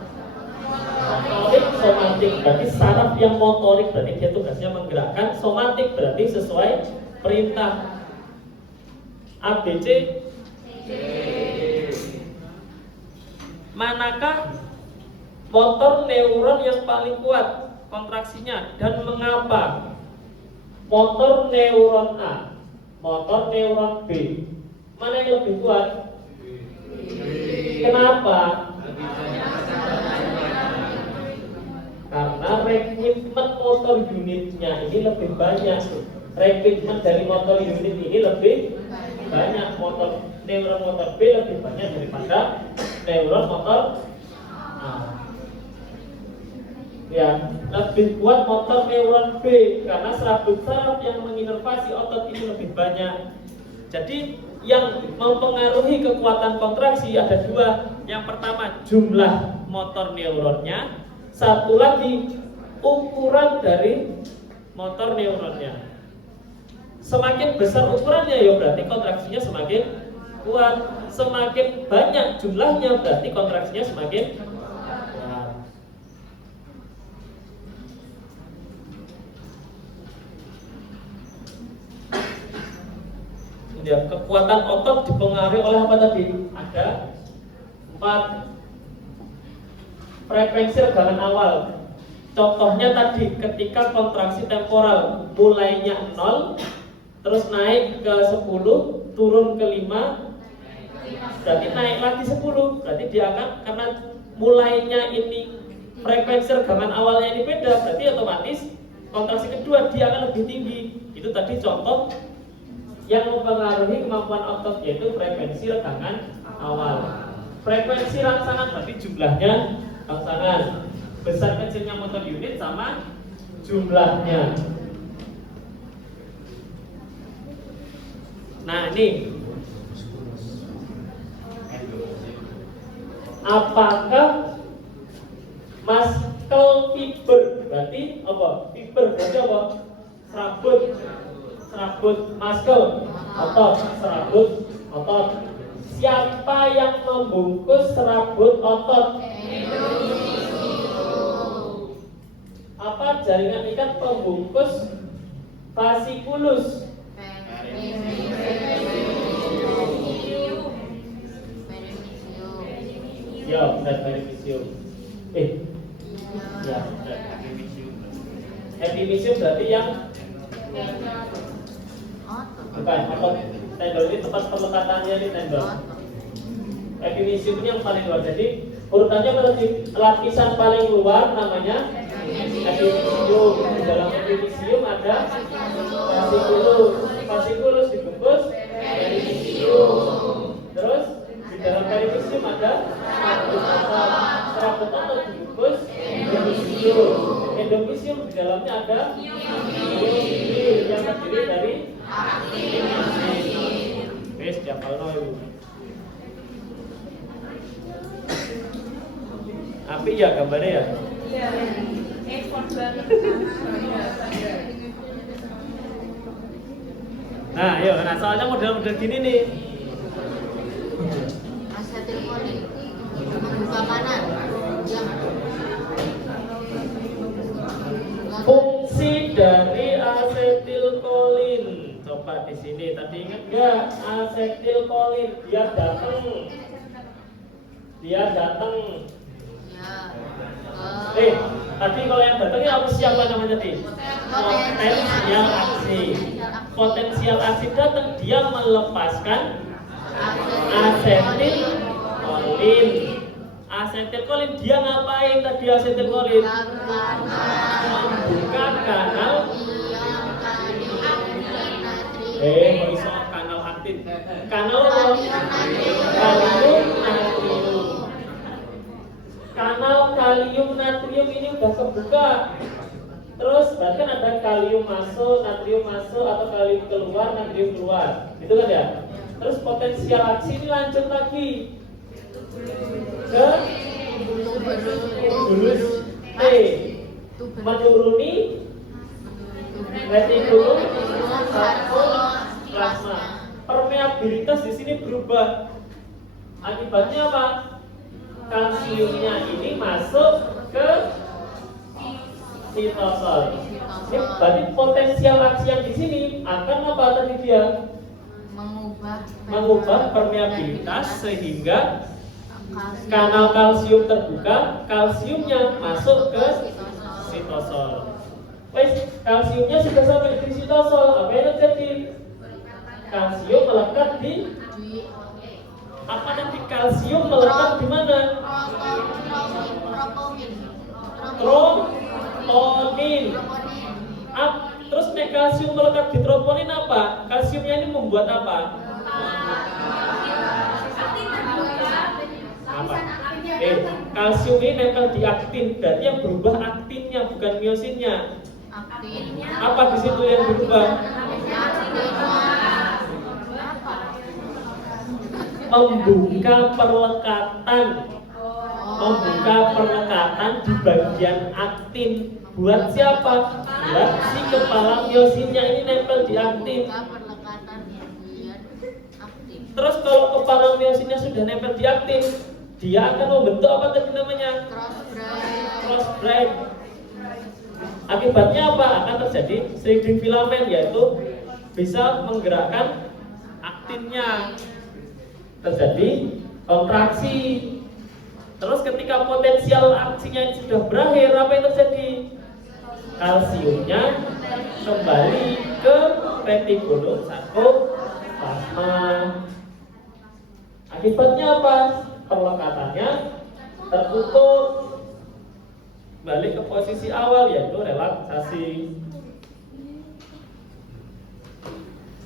motorik, somatik. Berarti saraf yang motorik berarti dia tugasnya menggerakkan, somatik berarti sesuai perintah. A, B, C. Manakah motor neuron yang paling kuat kontraksinya dan mengapa? Motor neuron A, motor neuron B, mana yang lebih kuat? Kenapa? Karena rekrutmen motor unitnya ini lebih banyak. Rekrutmen dari motor unit ini lebih banyak. Neuron motor B lebih banyak daripada neuron motor A. Ya, lebih kuat motor neuron B karena serabut saraf yang menginervasi otot ini lebih banyak. Jadi yang mempengaruhi kekuatan kontraksi ada dua. Yang pertama jumlah motor neuronnya, satu lagi ukuran dari motor neuronnya. Semakin besar ukurannya ya berarti kontraksinya semakin kuat. Semakin banyak jumlahnya berarti kontraksinya semakin kuat. Ya, kekuatan otot dipengaruhi oleh apa tadi? Ada 4 frekuensi regangan awal. Contohnya tadi ketika kontraksi temporal mulainya 0 terus naik ke 10, turun ke 5, berarti naik lagi 10. Berarti dia akan, karena mulainya ini frekuensi regangan awalnya ini beda, berarti otomatis kontraksi kedua dia akan lebih tinggi. Itu tadi contoh yang mempengaruhi kemampuan otot, yaitu frekuensi regangan awal. Frekuensi rangsangan berarti jumlahnya rangsangan. Besar kecilnya motor unit sama jumlahnya. Nah ini, apakah muscle fiber berarti apa? Fiber berarti apa? Serabut muscle, otot, serabut otot. Siapa yang membungkus serabut otot? Apa jaringan ikat pembungkus fasciculus? Ya, benar, perifisium. Ya, benar, epimisium. Epimisium berarti yang bukan, otot. Tendon ini tempat pelekatannya di tendon. Epimisium ini yang paling luar. Jadi urutannya berarti lapisan paling luar namanya epimisium. Di dalam epimisium ada fasciculus. Fasciculus dibungkus perifisium. Terus di dalam perifisium ada serabut otot dibungkus endomisium. Endomisium di dalamnya ada miosin yang terdiri dari wis diapalno iku. Api ya gambarnya ya? Iya. Effort banget. Nah, yuk, nah soalnya model-model gini nih. Asetilkolin membuka kanan. Jam. Fungsi dari asetilkolin. Coba di sini tadi ingat nggak asetilkolin? Dia datang. Ya. Tadi kalau yang datang ini apa, siapa namanya tadi? Potensial aksi. Potensial aksi datang, dia melepaskan asetilkolin. Asetilkolin dia ngapain tadi asetilkolin? Membuka kanal. Kok iso kanal aktif? Kanal kalium natrium. Kanal kalium natrium ini udah kebuka. Terus bahkan ada kalium masuk, natrium masuk, atau kalium keluar, natrium keluar. Gitu kan ya? Terus potensial aksi ini lanjut lagi ke tubulus T, menuruni retikulum sarkoplasma. Permeabilitas di sini berubah. Akibatnya apa? Kalsiumnya ini masuk ke sitosol. Ini berarti potensial aksi yang di sini akan apa tadi dia? Mengubah permeabilitas sehingga kanal kalsium terbuka, kalsiumnya masuk ke sitosol. Wes, kalsiumnya sudah sampai di sitosol, apa yang terjadi? Kalsium melekat di apa nanti kalsium melekat di mana? Troponin. Terus nek kalsium melekat di troponin apa? Kalsiumnya ini membuat apa? Apa? Kalsium ini nempel di aktin, berarti yang berubah aktinnya bukan miosinnya. Apa di situ yang berubah? Membuka perlekatan di bagian aktin. Buat siapa? Buat si kepala miosinnya ini nempel di aktin. Terus kalau kepala miosinnya sudah nempel di aktin, dia akan membentuk apa tadi namanya? Cross braid. Akibatnya apa? Akan terjadi sliding filament, yaitu bisa menggerakkan aktinnya. Terjadi kontraksi. Terus ketika potensial aksinya ini sudah berakhir, apa yang terjadi? Kalsiumnya kembali ke retikulum sarkoplasma. Akibatnya apa? Pelekatannya tertutup, balik ke posisi awal, yaitu relaksasi.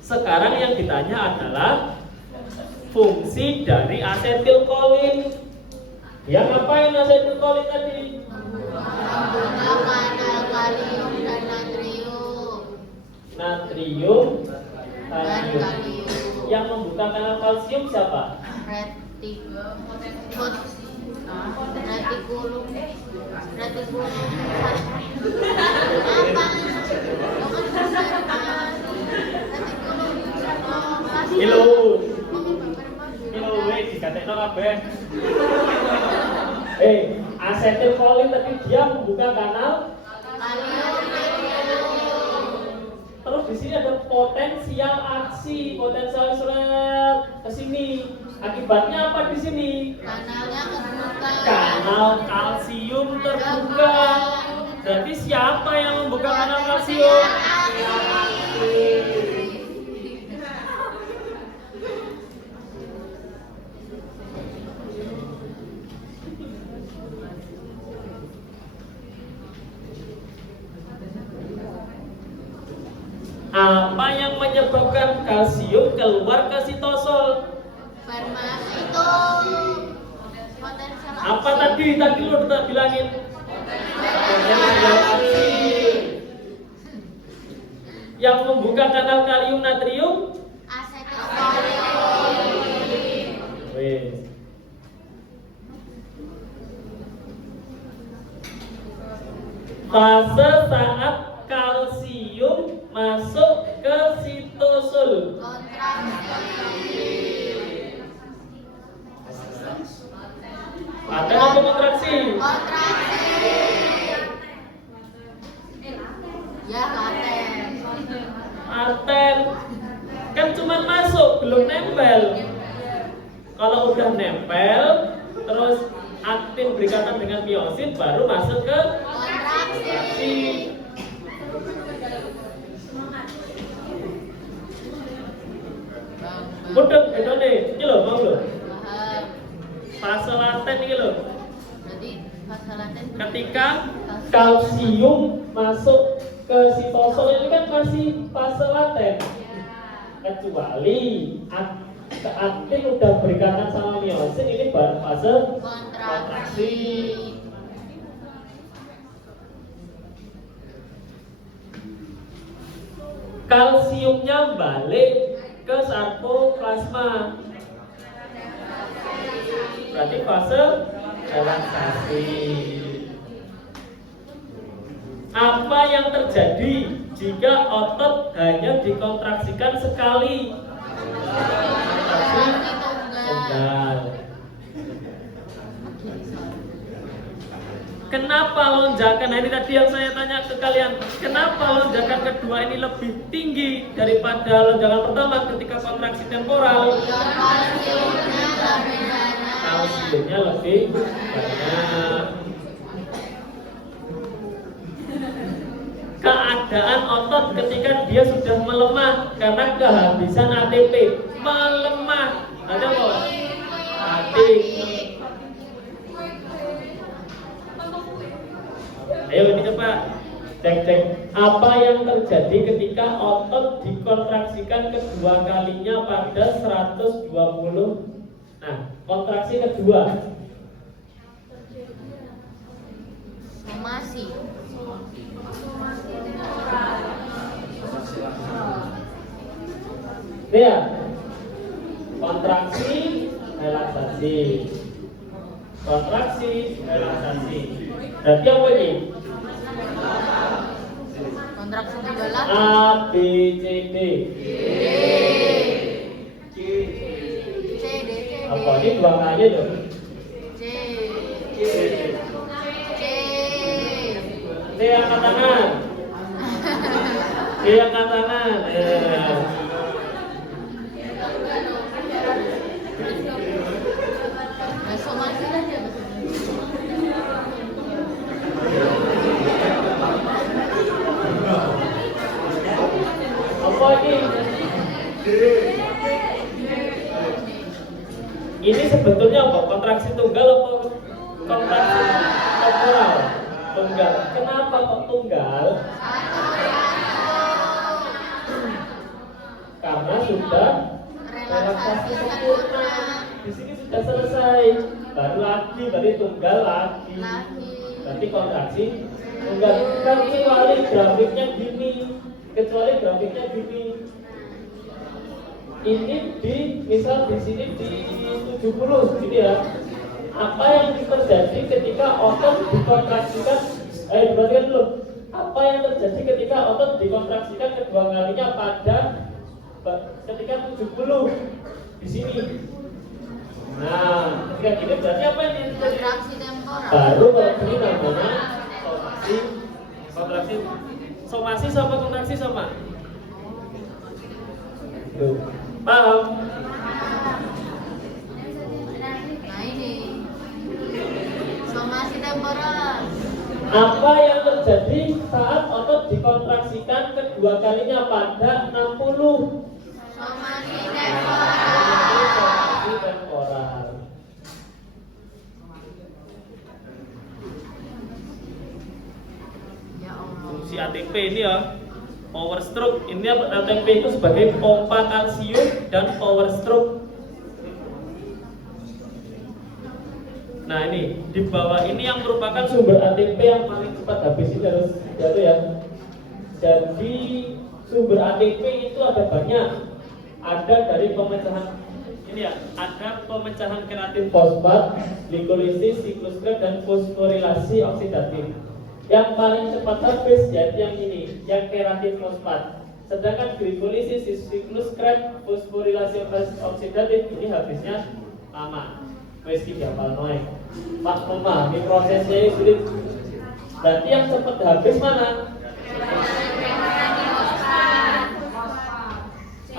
Sekarang yang ditanya adalah fungsi dari asetilkolin. Yang ngapain asetilkolin tadi? Kalium dan natrium. Natrium, kalium. Yang membuka kanal kalsium siapa? Retikulum. Kilo weh dikatekno kabeh. Asetilkolin tadi dia membuka kanal Kalium. Terus di sini ada potensial aksi ke sini. Akibatnya apa di sini? Kanalnya terbuka. Kanal kalsium terbuka. Berarti siapa yang membuka kanal kalsium? Apa yang menyebabkan kalsium keluar ke sitosol? Fermentasi itu potensial aksi. Apa tadi lo udah bilangin? Potensial aksi. Yang membuka kanal kalium natrium? Asetilkolin. Wes. Fase saat kalsium masuk ke sitosol. Kontraksi. Ada apa kontraksi? Kontraksi. Ya, laten. Laten. Kan cuma masuk, belum nempel. Kalau udah nempel, terus aktin berikatan dengan miosin, baru masuk ke kontraksi. Mudeng bedone, iki lho mau lho. Paham. Fase laten iki lho. Berarti fase laten Ketika kalsium masuk ke sitosol ini kan masih fase laten. Kecuali aktin udah berikatan sama miosin, ini baru fase kontraksi. Kalsiumnya balik ke sarkoplasma. Berarti fase relaksasi. Apa yang terjadi jika otot hanya dikontraksikan sekali? Kontraksi tunggal. Kenapa lonjakan, nah ini tadi yang saya tanya ke kalian, kenapa lonjakan kedua ini lebih tinggi daripada lonjakan pertama ketika kontraksi temporal? Kalsiumnya lebih banyak. Keadaan otot ketika dia sudah melemah karena kehabisan ATP, melemah. Ada apa? Atik. Ayo ini coba cek apa yang terjadi ketika otot dikontraksikan kedua kalinya pada 120. Nah, kontraksi kedua. Somasi. Ya. Kontraksi, relaksasi. Kontraksi, relaksasi. Berarti apa ini? Kontraksi juga lah. A, B, C, D. C, D. Apa ini dua kali tuh? C. C. C. C angkat tangan. C angkat tangan. Nah, somasi aja. Apa ini? Ini sebetulnya apa? Kontraksi tunggal atau kontraksi temporal? Tunggal. Kenapa kok tunggal? Karena sudah relaksasi sempurna. Di sini sudah selesai. Baru lagi, berarti tunggal lagi. Berarti kontraksi tunggal. Kecuali grafiknya gini. Ini misal di sini di 70 gitu ya. Apa yang terjadi ketika otot dikontraksikan? Perhatikan dulu. Apa yang terjadi ketika otot dikontraksikan kedua kalinya pada ketika 70 di sini? Nah, ketika gini berarti apa yang terjadi? Kontraksi temporal. Baru kalau ini namanya somasi. Kontraksi. Somasi sama kontraksi sama. Tuh. Paham? Nah ini somasi temporal. Apa yang terjadi saat otot dikontraksikan kedua kalinya pada 60? Somasi temporal. Somasi temporal. Ya Allah. Fungsi ATP ini ya, power stroke. Ini ATP itu sebagai pompa kalsium dan power stroke. Nah ini di bawah ini yang merupakan sumber ATP yang paling cepat habis, ini harus jatuh ya. Jadi sumber ATP itu ada banyak. Ada dari pemecahan ini ya, ada pemecahan keratin fosfat, glikolisis, siklus Krebs dan fosforilasi oksidatif. Yang paling cepat habis yaitu yang ini, yang keratin fosfat. Sedangkan glikolisis, siklus Krebs, fosforilasi oksidatif ini habisnya lama. Wes iki hafal noe. Pak memahami prosesnya sulit. Berarti yang cepat habis mana?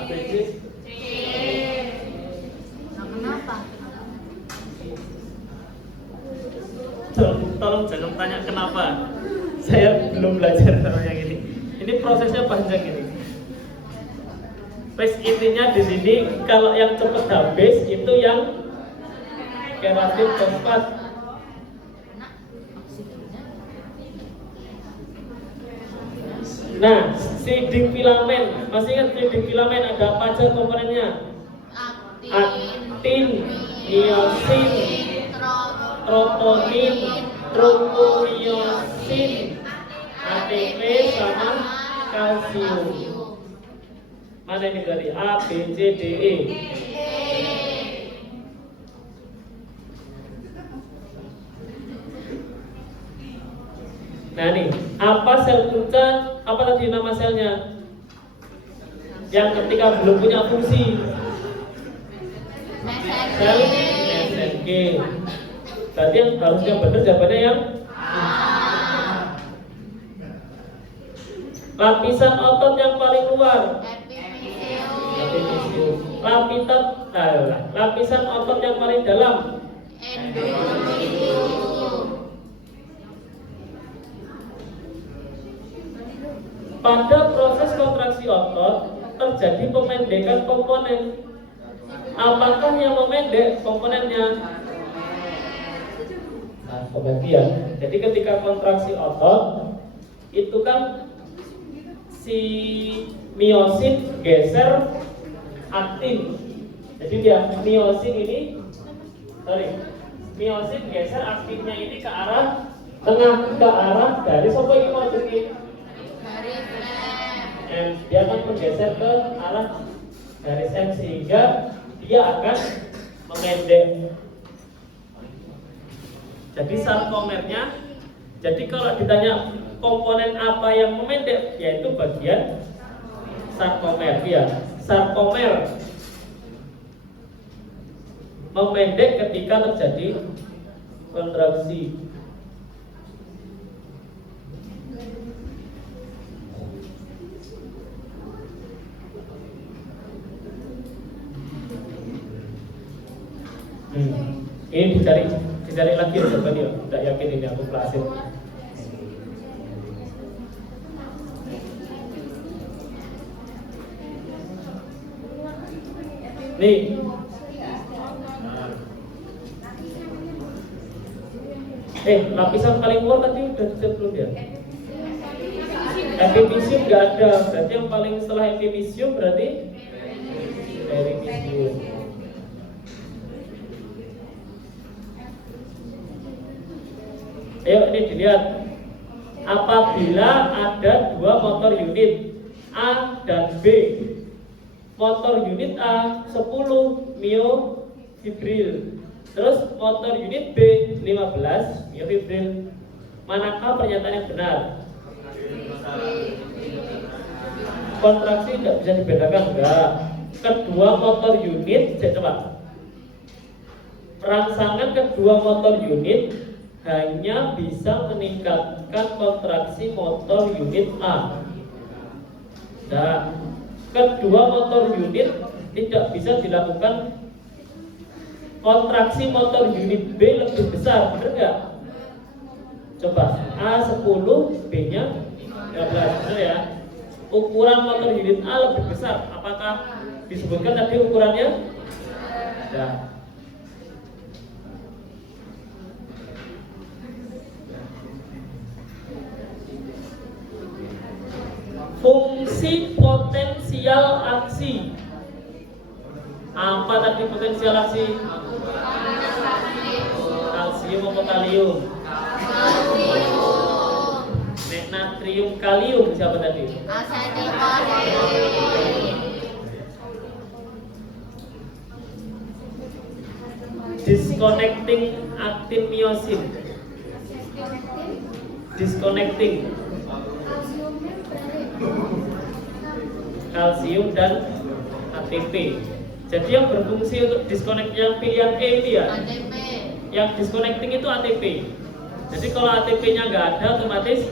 ABG. Nah, kenapa? Tolong jangan tanya kenapa. Saya belum belajar sama yang ini. Ini prosesnya panjang ini. Wes intinya di sini kalau yang cepat habis itu yang keratin fosfat. Nah, sidik filamen, masih ingat sidik filamen ada apa aja komponennya? Aktin, miosin, troponin, troponiosin, ATP sama kalsium. Mana ini dari A, B, C, D, E? Nah nih, apa sel punca? Apa tadi nama selnya? Yang ketika belum punya fungsi. Sel SNG. Berarti yang harusnya benar jawabannya yang A. Lapisan otot yang paling luar. epifisium, Lapisan otot yang paling dalam. endometrium, Pada proses kontraksi otot terjadi pemendekan komponen. Apakah yang memendek komponennya? Nah, pembagian. Jadi ketika kontraksi otot itu kan si miosin geser aktin. Jadi dia miosin geser aktinnya ini ke arah tengah, ke arah garis apa ini mau jadi? garis lem, Dia akan bergeser ke arah garis M sehingga dia akan memendek. Jadi sarkomernya, jadi kalau ditanya komponen apa yang memendek, yaitu bagian sarkomer. Ya, sarkomer memendek ketika terjadi kontraksi. Ini dicari lagi jawabannya. Tidak yakin ini aku pelasin. Nih. Lapisan paling luar tadi udah dicek belum ya? Epifisium nggak ada. Berarti yang paling setelah epifisium berarti perifisium. Ayo ini dilihat. Apabila ada dua motor unit A dan B, motor unit A 10 miofibril, terus motor unit B 15 miofibril. Manakah pernyataan yang benar? Kontraksi tidak bisa dibedakan, enggak. Kedua motor unit, saya coba. Rangsangan kedua motor unit hanya bisa meningkatkan kontraksi motor unit A. Nah, kedua motor unit tidak bisa dilakukan kontraksi motor unit B lebih besar, benar nggak? Coba A 10, B-nya 13, benar ya? Ukuran motor unit A lebih besar. Apakah disebutkan tadi ukurannya? Nah. Fungsi potensial aksi. Apa tadi potensial aksi? Kalsium atau kalium? Natrium kalium siapa tadi? asetilkolin, Disconnecting aktin miosin. Disconnecting kalsium dan ATP. Jadi yang berfungsi untuk disconnect yang pilihan E ini ya, ATP, yang disconnecting itu ATP. Jadi kalau ATP-nya nggak ada, otomatis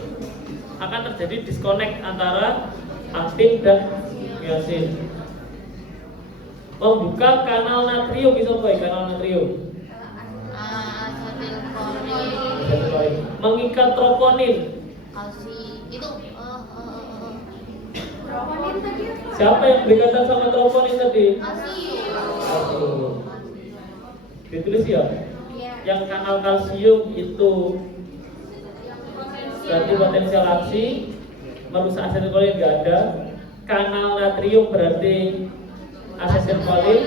akan terjadi disconnect antara aktin dan miosin. Membuka kanal natrium, bisa apa ya kanal natrium? asetilkolin, Mengikat troponin. kalsi, itu Siapa yang berkaitan sama troponin tadi? kalsium, Ditulis ya. Yang kanal kalsium itu berarti potensial aksi, merusak asetilkolin nggak ada. Kanal natrium berarti asetilkolin,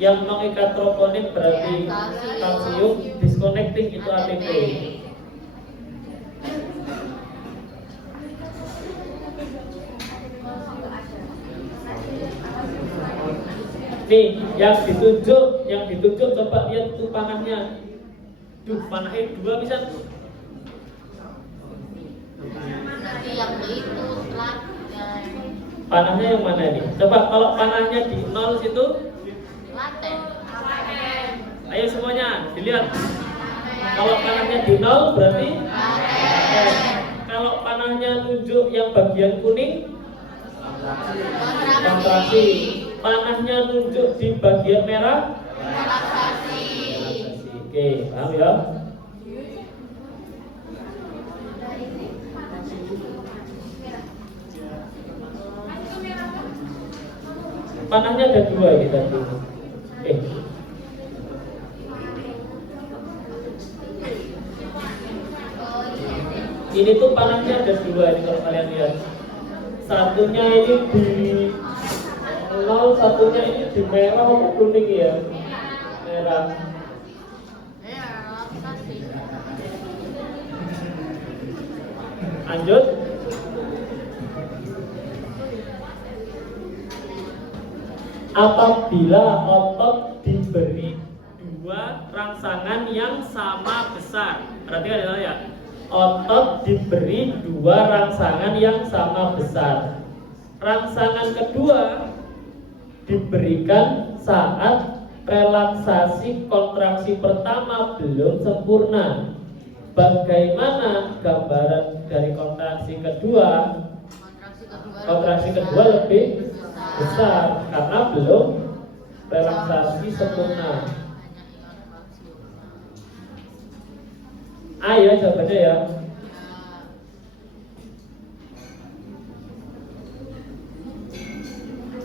yang mengikat troponin berarti kalsium, disconnecting itu ATP. Nih, yang ditunjuk coba lihat tuh panahnya. Duh, panahnya dua bisa. nanti yang itu telat Panahnya yang mana nih? Coba kalau panahnya di 0 situ, laten, ayo semuanya dilihat. Kalau panahnya di 0 berarti laten, ke Kalau panahnya nunjuk yang bagian kuning, kontraksi. Panahnya nunjuk di bagian merah, Relaksasi. Oke, paham ya? Panahnya ada dua kita dulu. Ini tuh panahnya ada dua ini kalau kalian lihat. Satunya ini di nol, satunya ini di merah atau kuning ya? Merah. Relaksasi. Lanjut. Apabila otot diberi dua rangsangan yang sama besar. Perhatikan ya. Otot diberi dua rangsangan yang sama besar. Rangsangan kedua diberikan saat relaksasi kontraksi pertama belum sempurna. Bagaimana gambaran dari kontraksi kedua? Kontraksi kedua lebih besar karena belum relaksasi sempurna. A ya jawabannya ya.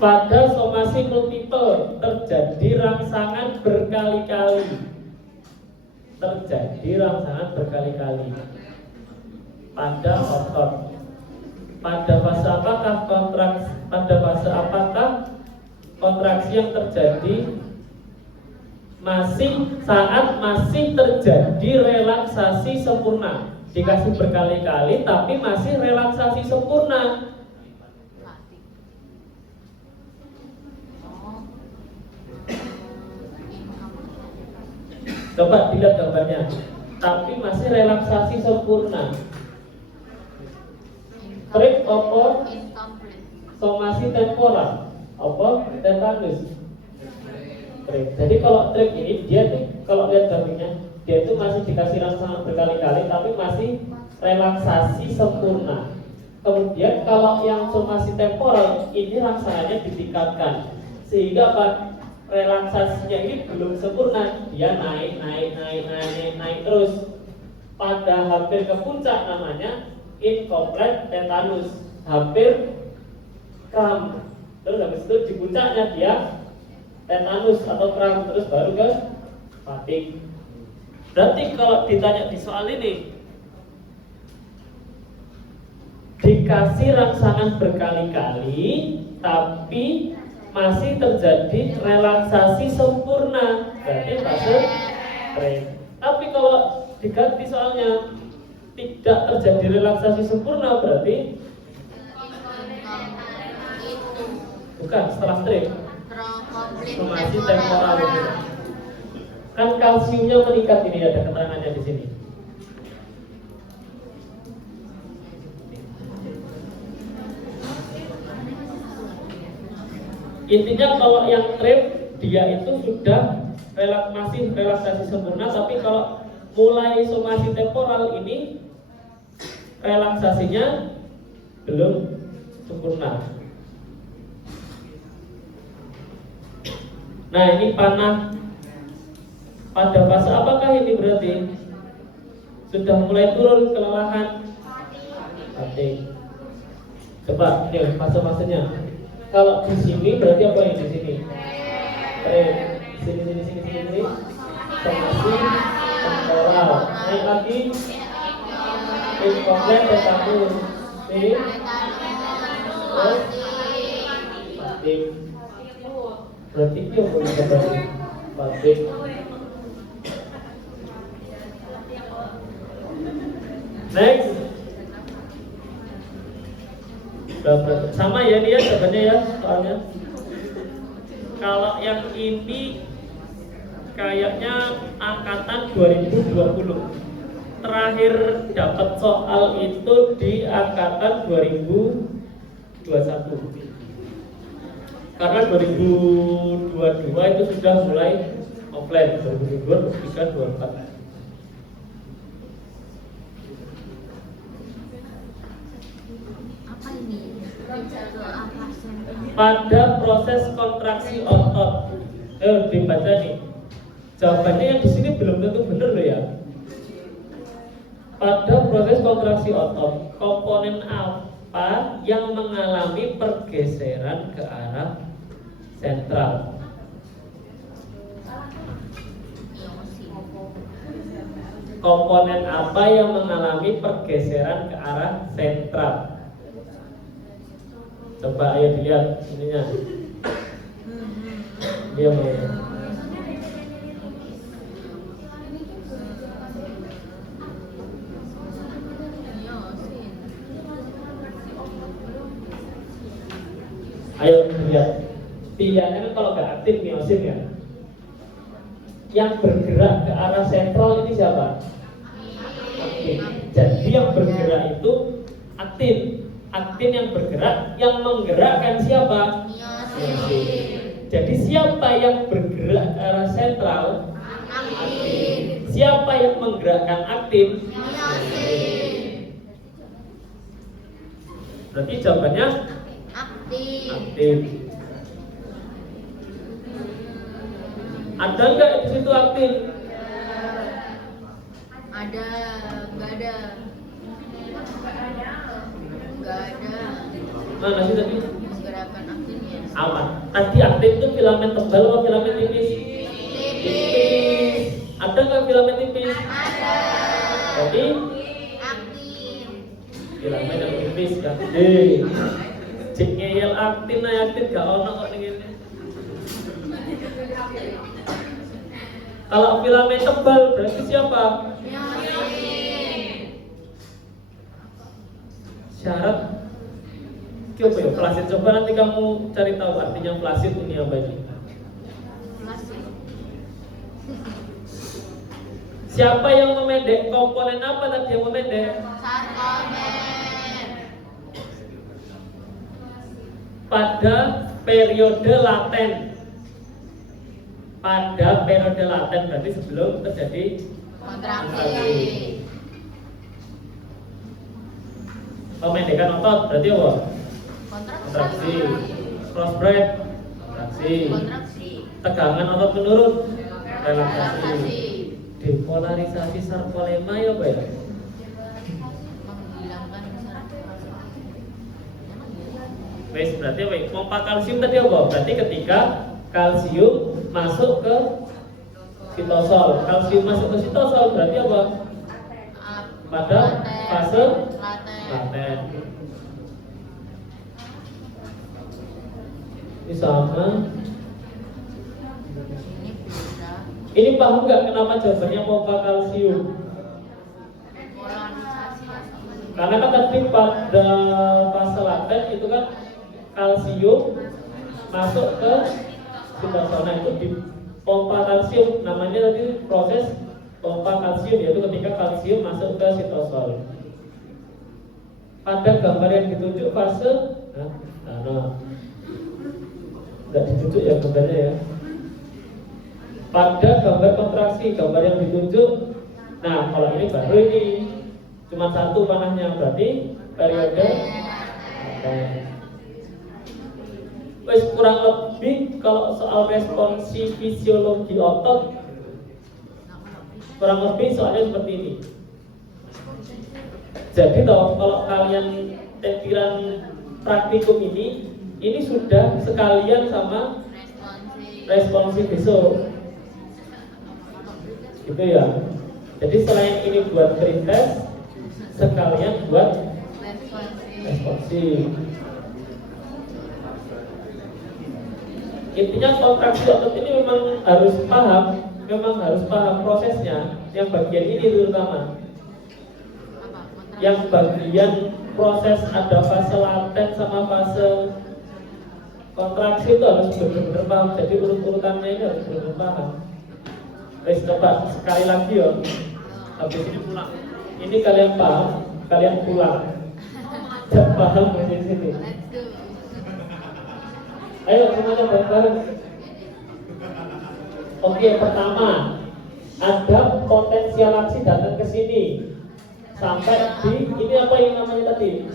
Pada somasi multiple terjadi rangsangan berkali-kali. Terjadi rangsangan berkali-kali pada otot. Pada fase apakah kontraksi? Pada fase apakah kontraksi yang terjadi? Saat masih terjadi relaksasi sempurna. Dikasih berkali-kali tapi masih relaksasi sempurna. Coba dilihat gambarnya. Tapi masih relaksasi sempurna. Trip opo somasi temporal opo tetanus. Trip. Jadi kalau trip ini dia tuh kalau lihat grafiknya dia itu masih dikasih rangsangan berkali-kali tapi masih relaksasi sempurna. Kemudian kalau yang somasi temporal ini rangsangannya ditingkatkan sehingga relaksasinya ini belum sempurna, dia naik terus. Pada hampir ke puncak namanya incomplete tetanus, hampir kram. Terus habis itu di puncaknya dia tetanus atau kram, terus baru ke fatigue. Berarti kalau ditanya di soal ini dikasih rangsangan berkali-kali tapi masih terjadi relaksasi sempurna, berarti fase REM. Tapi kalau diganti soalnya tidak terjadi relaksasi sempurna, berarti bukan setelah TREM, somasi temporal. Kan kalsiumnya meningkat, ini ada keterangannya di sini. Intinya kalau yang TREM dia itu sudah masih relaksasi sempurna, tapi kalau mulai somasi temporal ini relaksasinya belum sempurna. Nah ini panah pada fase apakah ini berarti? Sudah mulai turun kelelahan. Fatigue. Coba nih fase-fasenya. Kalau di sini berarti apa yang di sini? Sini. Somasi temporal. Naik lagi. Incomplete tetanus. Fatigue. Berarti itu yang boleh kembali. Fatigue. Next. Sama ya dia jawabannya ya soalnya. Kalau yang ini kayaknya angkatan 2020. Terakhir dapat soal itu di angkatan 2021. Karena 2022 itu sudah mulai offline, 2022, 2023, 2024. Pada proses kontraksi otot. Dibaca nih. Jawabannya yang di sini belum tentu benar loh ya. Pada proses kontraksi otot, komponen apa yang mengalami pergeseran ke arah sentral? Komponen apa yang mengalami pergeseran ke arah sentral? Coba ayo dilihat ininya. Dia mau. Ayo lihat. Pilihannya kan kalau nggak aktif miosin ya. Yang bergerak ke arah sentral ini siapa? Aktin. Jadi yang bergerak itu aktin. Aktin yang bergerak, yang menggerakkan siapa? Miosin. Jadi siapa yang bergerak ke arah sentral? Aktin. Siapa yang menggerakkan aktin? Miosin. Berarti jawabannya aktif. Ada nggak di situ aktif? Ada, nggak ada. Nggak ada. Mana sih tadi? Gerakan aktinnya. Aman. Tadi aktif itu filamen tebal atau filamen tipis? Tipis. Ada nggak filamen tipis? Ada. Jadi Aktif. filamen yang tipis kan? Cik ngeyel aktin, aktif gak ono kok ning ngene. Kalau filamen tebal berarti siapa? Syarat coba ya, flasid. Coba nanti kamu cari tahu artinya flasid ini apa ini. Siapa yang memendek? Komponen apa tadi yang memendek? Sarkomen. Pada periode laten. Pada periode laten berarti sebelum terjadi Kontraksi. Pemendekan otot berarti apa? Kontraksi. Cross breath, kontraksi. Kontraksi. Tegangan otot menurun, relaksasi. Relaksasi. Depolarisasi sarkolema ya apa ya? Menghilangkan Wes berarti apa? Pompa kalsium tadi apa? Berarti ketika kalsium masuk ke sitosol. Kalsium masuk ke sitosol berarti apa? Pada fase laten. Ini sama. Ini paham nggak kenapa jawabannya pompa kalsium? Karena kan tadi pada fase laten itu kan kalsium masuk ke sitosol. Nah itu di pompa kalsium, namanya tadi proses pompa kalsium, yaitu ketika kalsium masuk ke sitosol. Pada gambar yang ditunjuk fase, nggak ditunjuk ya gambarnya ya. Pada gambar kontraksi, gambar yang ditunjuk. Nah kalau ini baru ini cuma satu panahnya, berarti periode. Wes kurang lebih kalau soal responsi fisiologi otot kurang lebih soalnya seperti ini. Jadi kalau kalian tempiran praktikum ini sudah sekalian sama responsi besok, gitu ya. Jadi selain ini buat pretest, sekalian buat responsi. Intinya kontraksi otot ini memang harus paham prosesnya. Yang bagian ini terutama, yang bagian proses ada fase laten sama fase kontraksi itu harus benar-benar paham. Jadi urut-urutannya ini harus benar-benar paham. Wes coba sekali lagi ya. Habis ini pulang. Ini kalian paham, kalian pulang. Jangan paham di sini. Ayo semuanya bareng-bareng. Oke, pertama ada potensial aksi datang ke sini sampai di ini apa yang namanya tadi?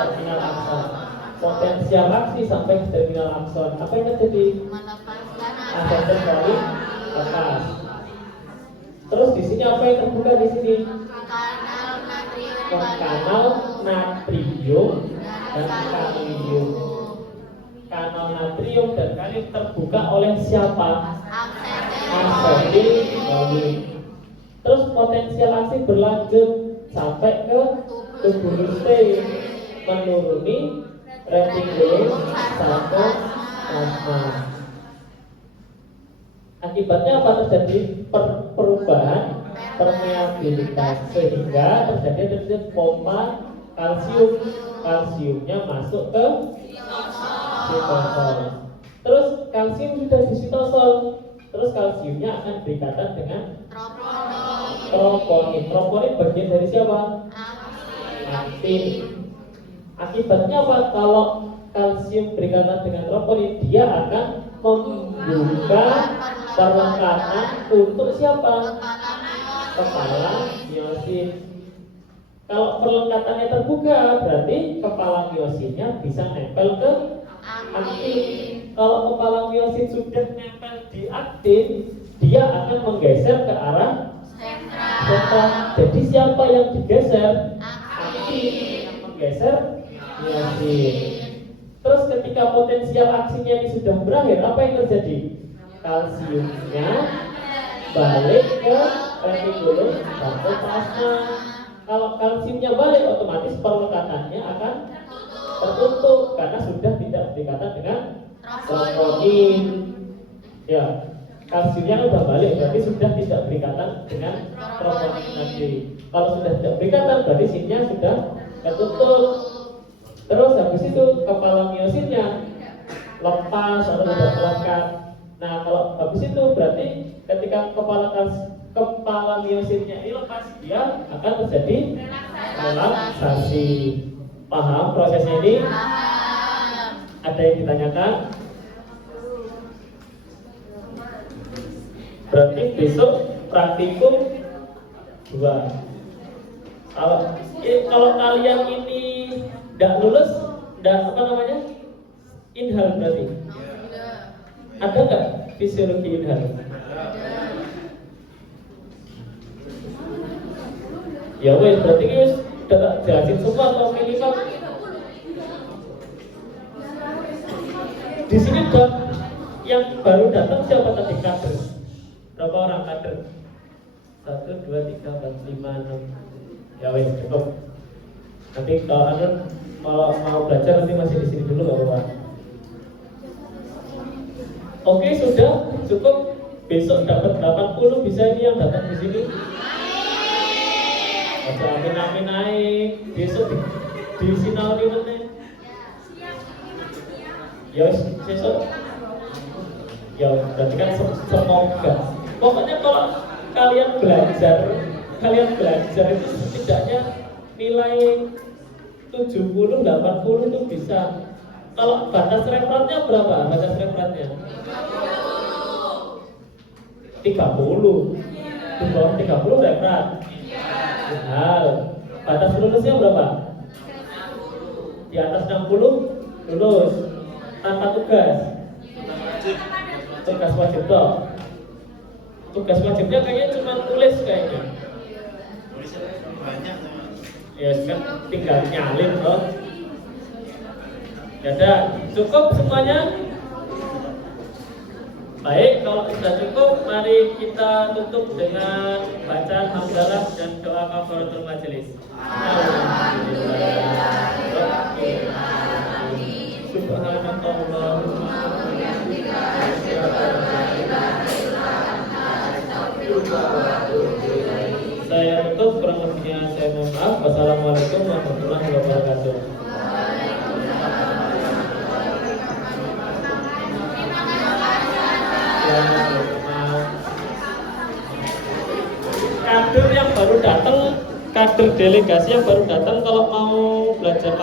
Terminal aksa. potensial aksi sampai ke terminal akson. Apa yang terjadi? Melepaskan Ascensor balik lepas. Terus di sini apa yang terbuka di sini? kanal natrium Kanal natrium dan kalium. Kanal natrium dan kalium terbuka oleh siapa? Asetil kolik. Terus potensial aksi berlanjut sampai ke tubulus T, menuruni retikulum sarkoplasma. Akibatnya apa terjadi? Perubahan permeabilitas sehingga terjadi pompa kalsium. Kalsiumnya masuk ke sitosol. Terus kalsium sudah di sitosol. Terus kalsiumnya akan berikatan dengan troponin. Troponin bagian dari siapa? Aktin. Akibatnya apa? Kalau kalsium berikatan dengan troponin, dia akan membuka perlekatan untuk siapa? Kepala miosin. Kalau perlekatannya terbuka, berarti kepala miosinnya bisa nempel ke aktin. Kalau kepala miosin sudah nempel di aktin, dia akan menggeser ke arah sentral. Jadi siapa yang digeser? Aktin yang menggeser miosin. Terus ketika potensial aksinya ini sudah berakhir, apa yang terjadi? Kalsiumnya balik ke retikulum sarkoplasma. Kalau kalsiumnya balik, otomatis perlekatannya akan tertutup karena sudah tidak berikatan dengan troponin. Ya, kalsiumnya udah balik, berarti sudah tidak berikatan dengan troponin tadi. Kalau sudah tidak berikatan, berarti sinnya sudah tertutup. Terus habis itu kepala miosinnya lepas atau tidak melekat. Nah, kalau habis itu berarti ketika kepala miosinnya ini lepas, dia akan terjadi relaksasi. Paham prosesnya ini? Ada yang ditanyakan? Berarti besok praktikum 2. Kalau kalian ini tidak lulus, tidak apa namanya? Inhal berarti. Ada nggak fisiologi inhal? Ya wes, berarti wes udah jelasin semua atau minimal. Di sini yang baru datang siapa tadi kader? Berapa orang kader? 1, 2, 3, 4, 5, 6. Ya wes, cukup. Nanti kalau mau belajar nanti masih di sini dulu nggak apa-apa. Oke, sudah cukup. Besok dapat 80 bisa ini yang datang di sini. Aja amin naik. Besok di sinau ini nanti. Ya besok. Ya berarti kan semoga. Pokoknya kalau kalian belajar itu setidaknya nilai 70, 80 itu bisa. Kalau batas referensinya berapa? Batas referensinya 30. Di bawah 30 referat. Hal. Batas lulusnya berapa? Di atas 60 lulus tanpa tugas. Tugas wajib toh. Tugas wajibnya kayaknya cuma tulis kayaknya. Ya kan tinggal nyalin toh. Ya udah, cukup semuanya. Baik, kalau sudah cukup, mari kita tutup dengan bacaan hamdalah dan doa kafaratul majelis. Subhanallahumma saya tutup, kurang lebihnya saya mohon maaf. Wassalamualaikum warahmatullahi wabarakatuh. Kader yang baru datang, kader delegasi yang baru datang kalau mau belajar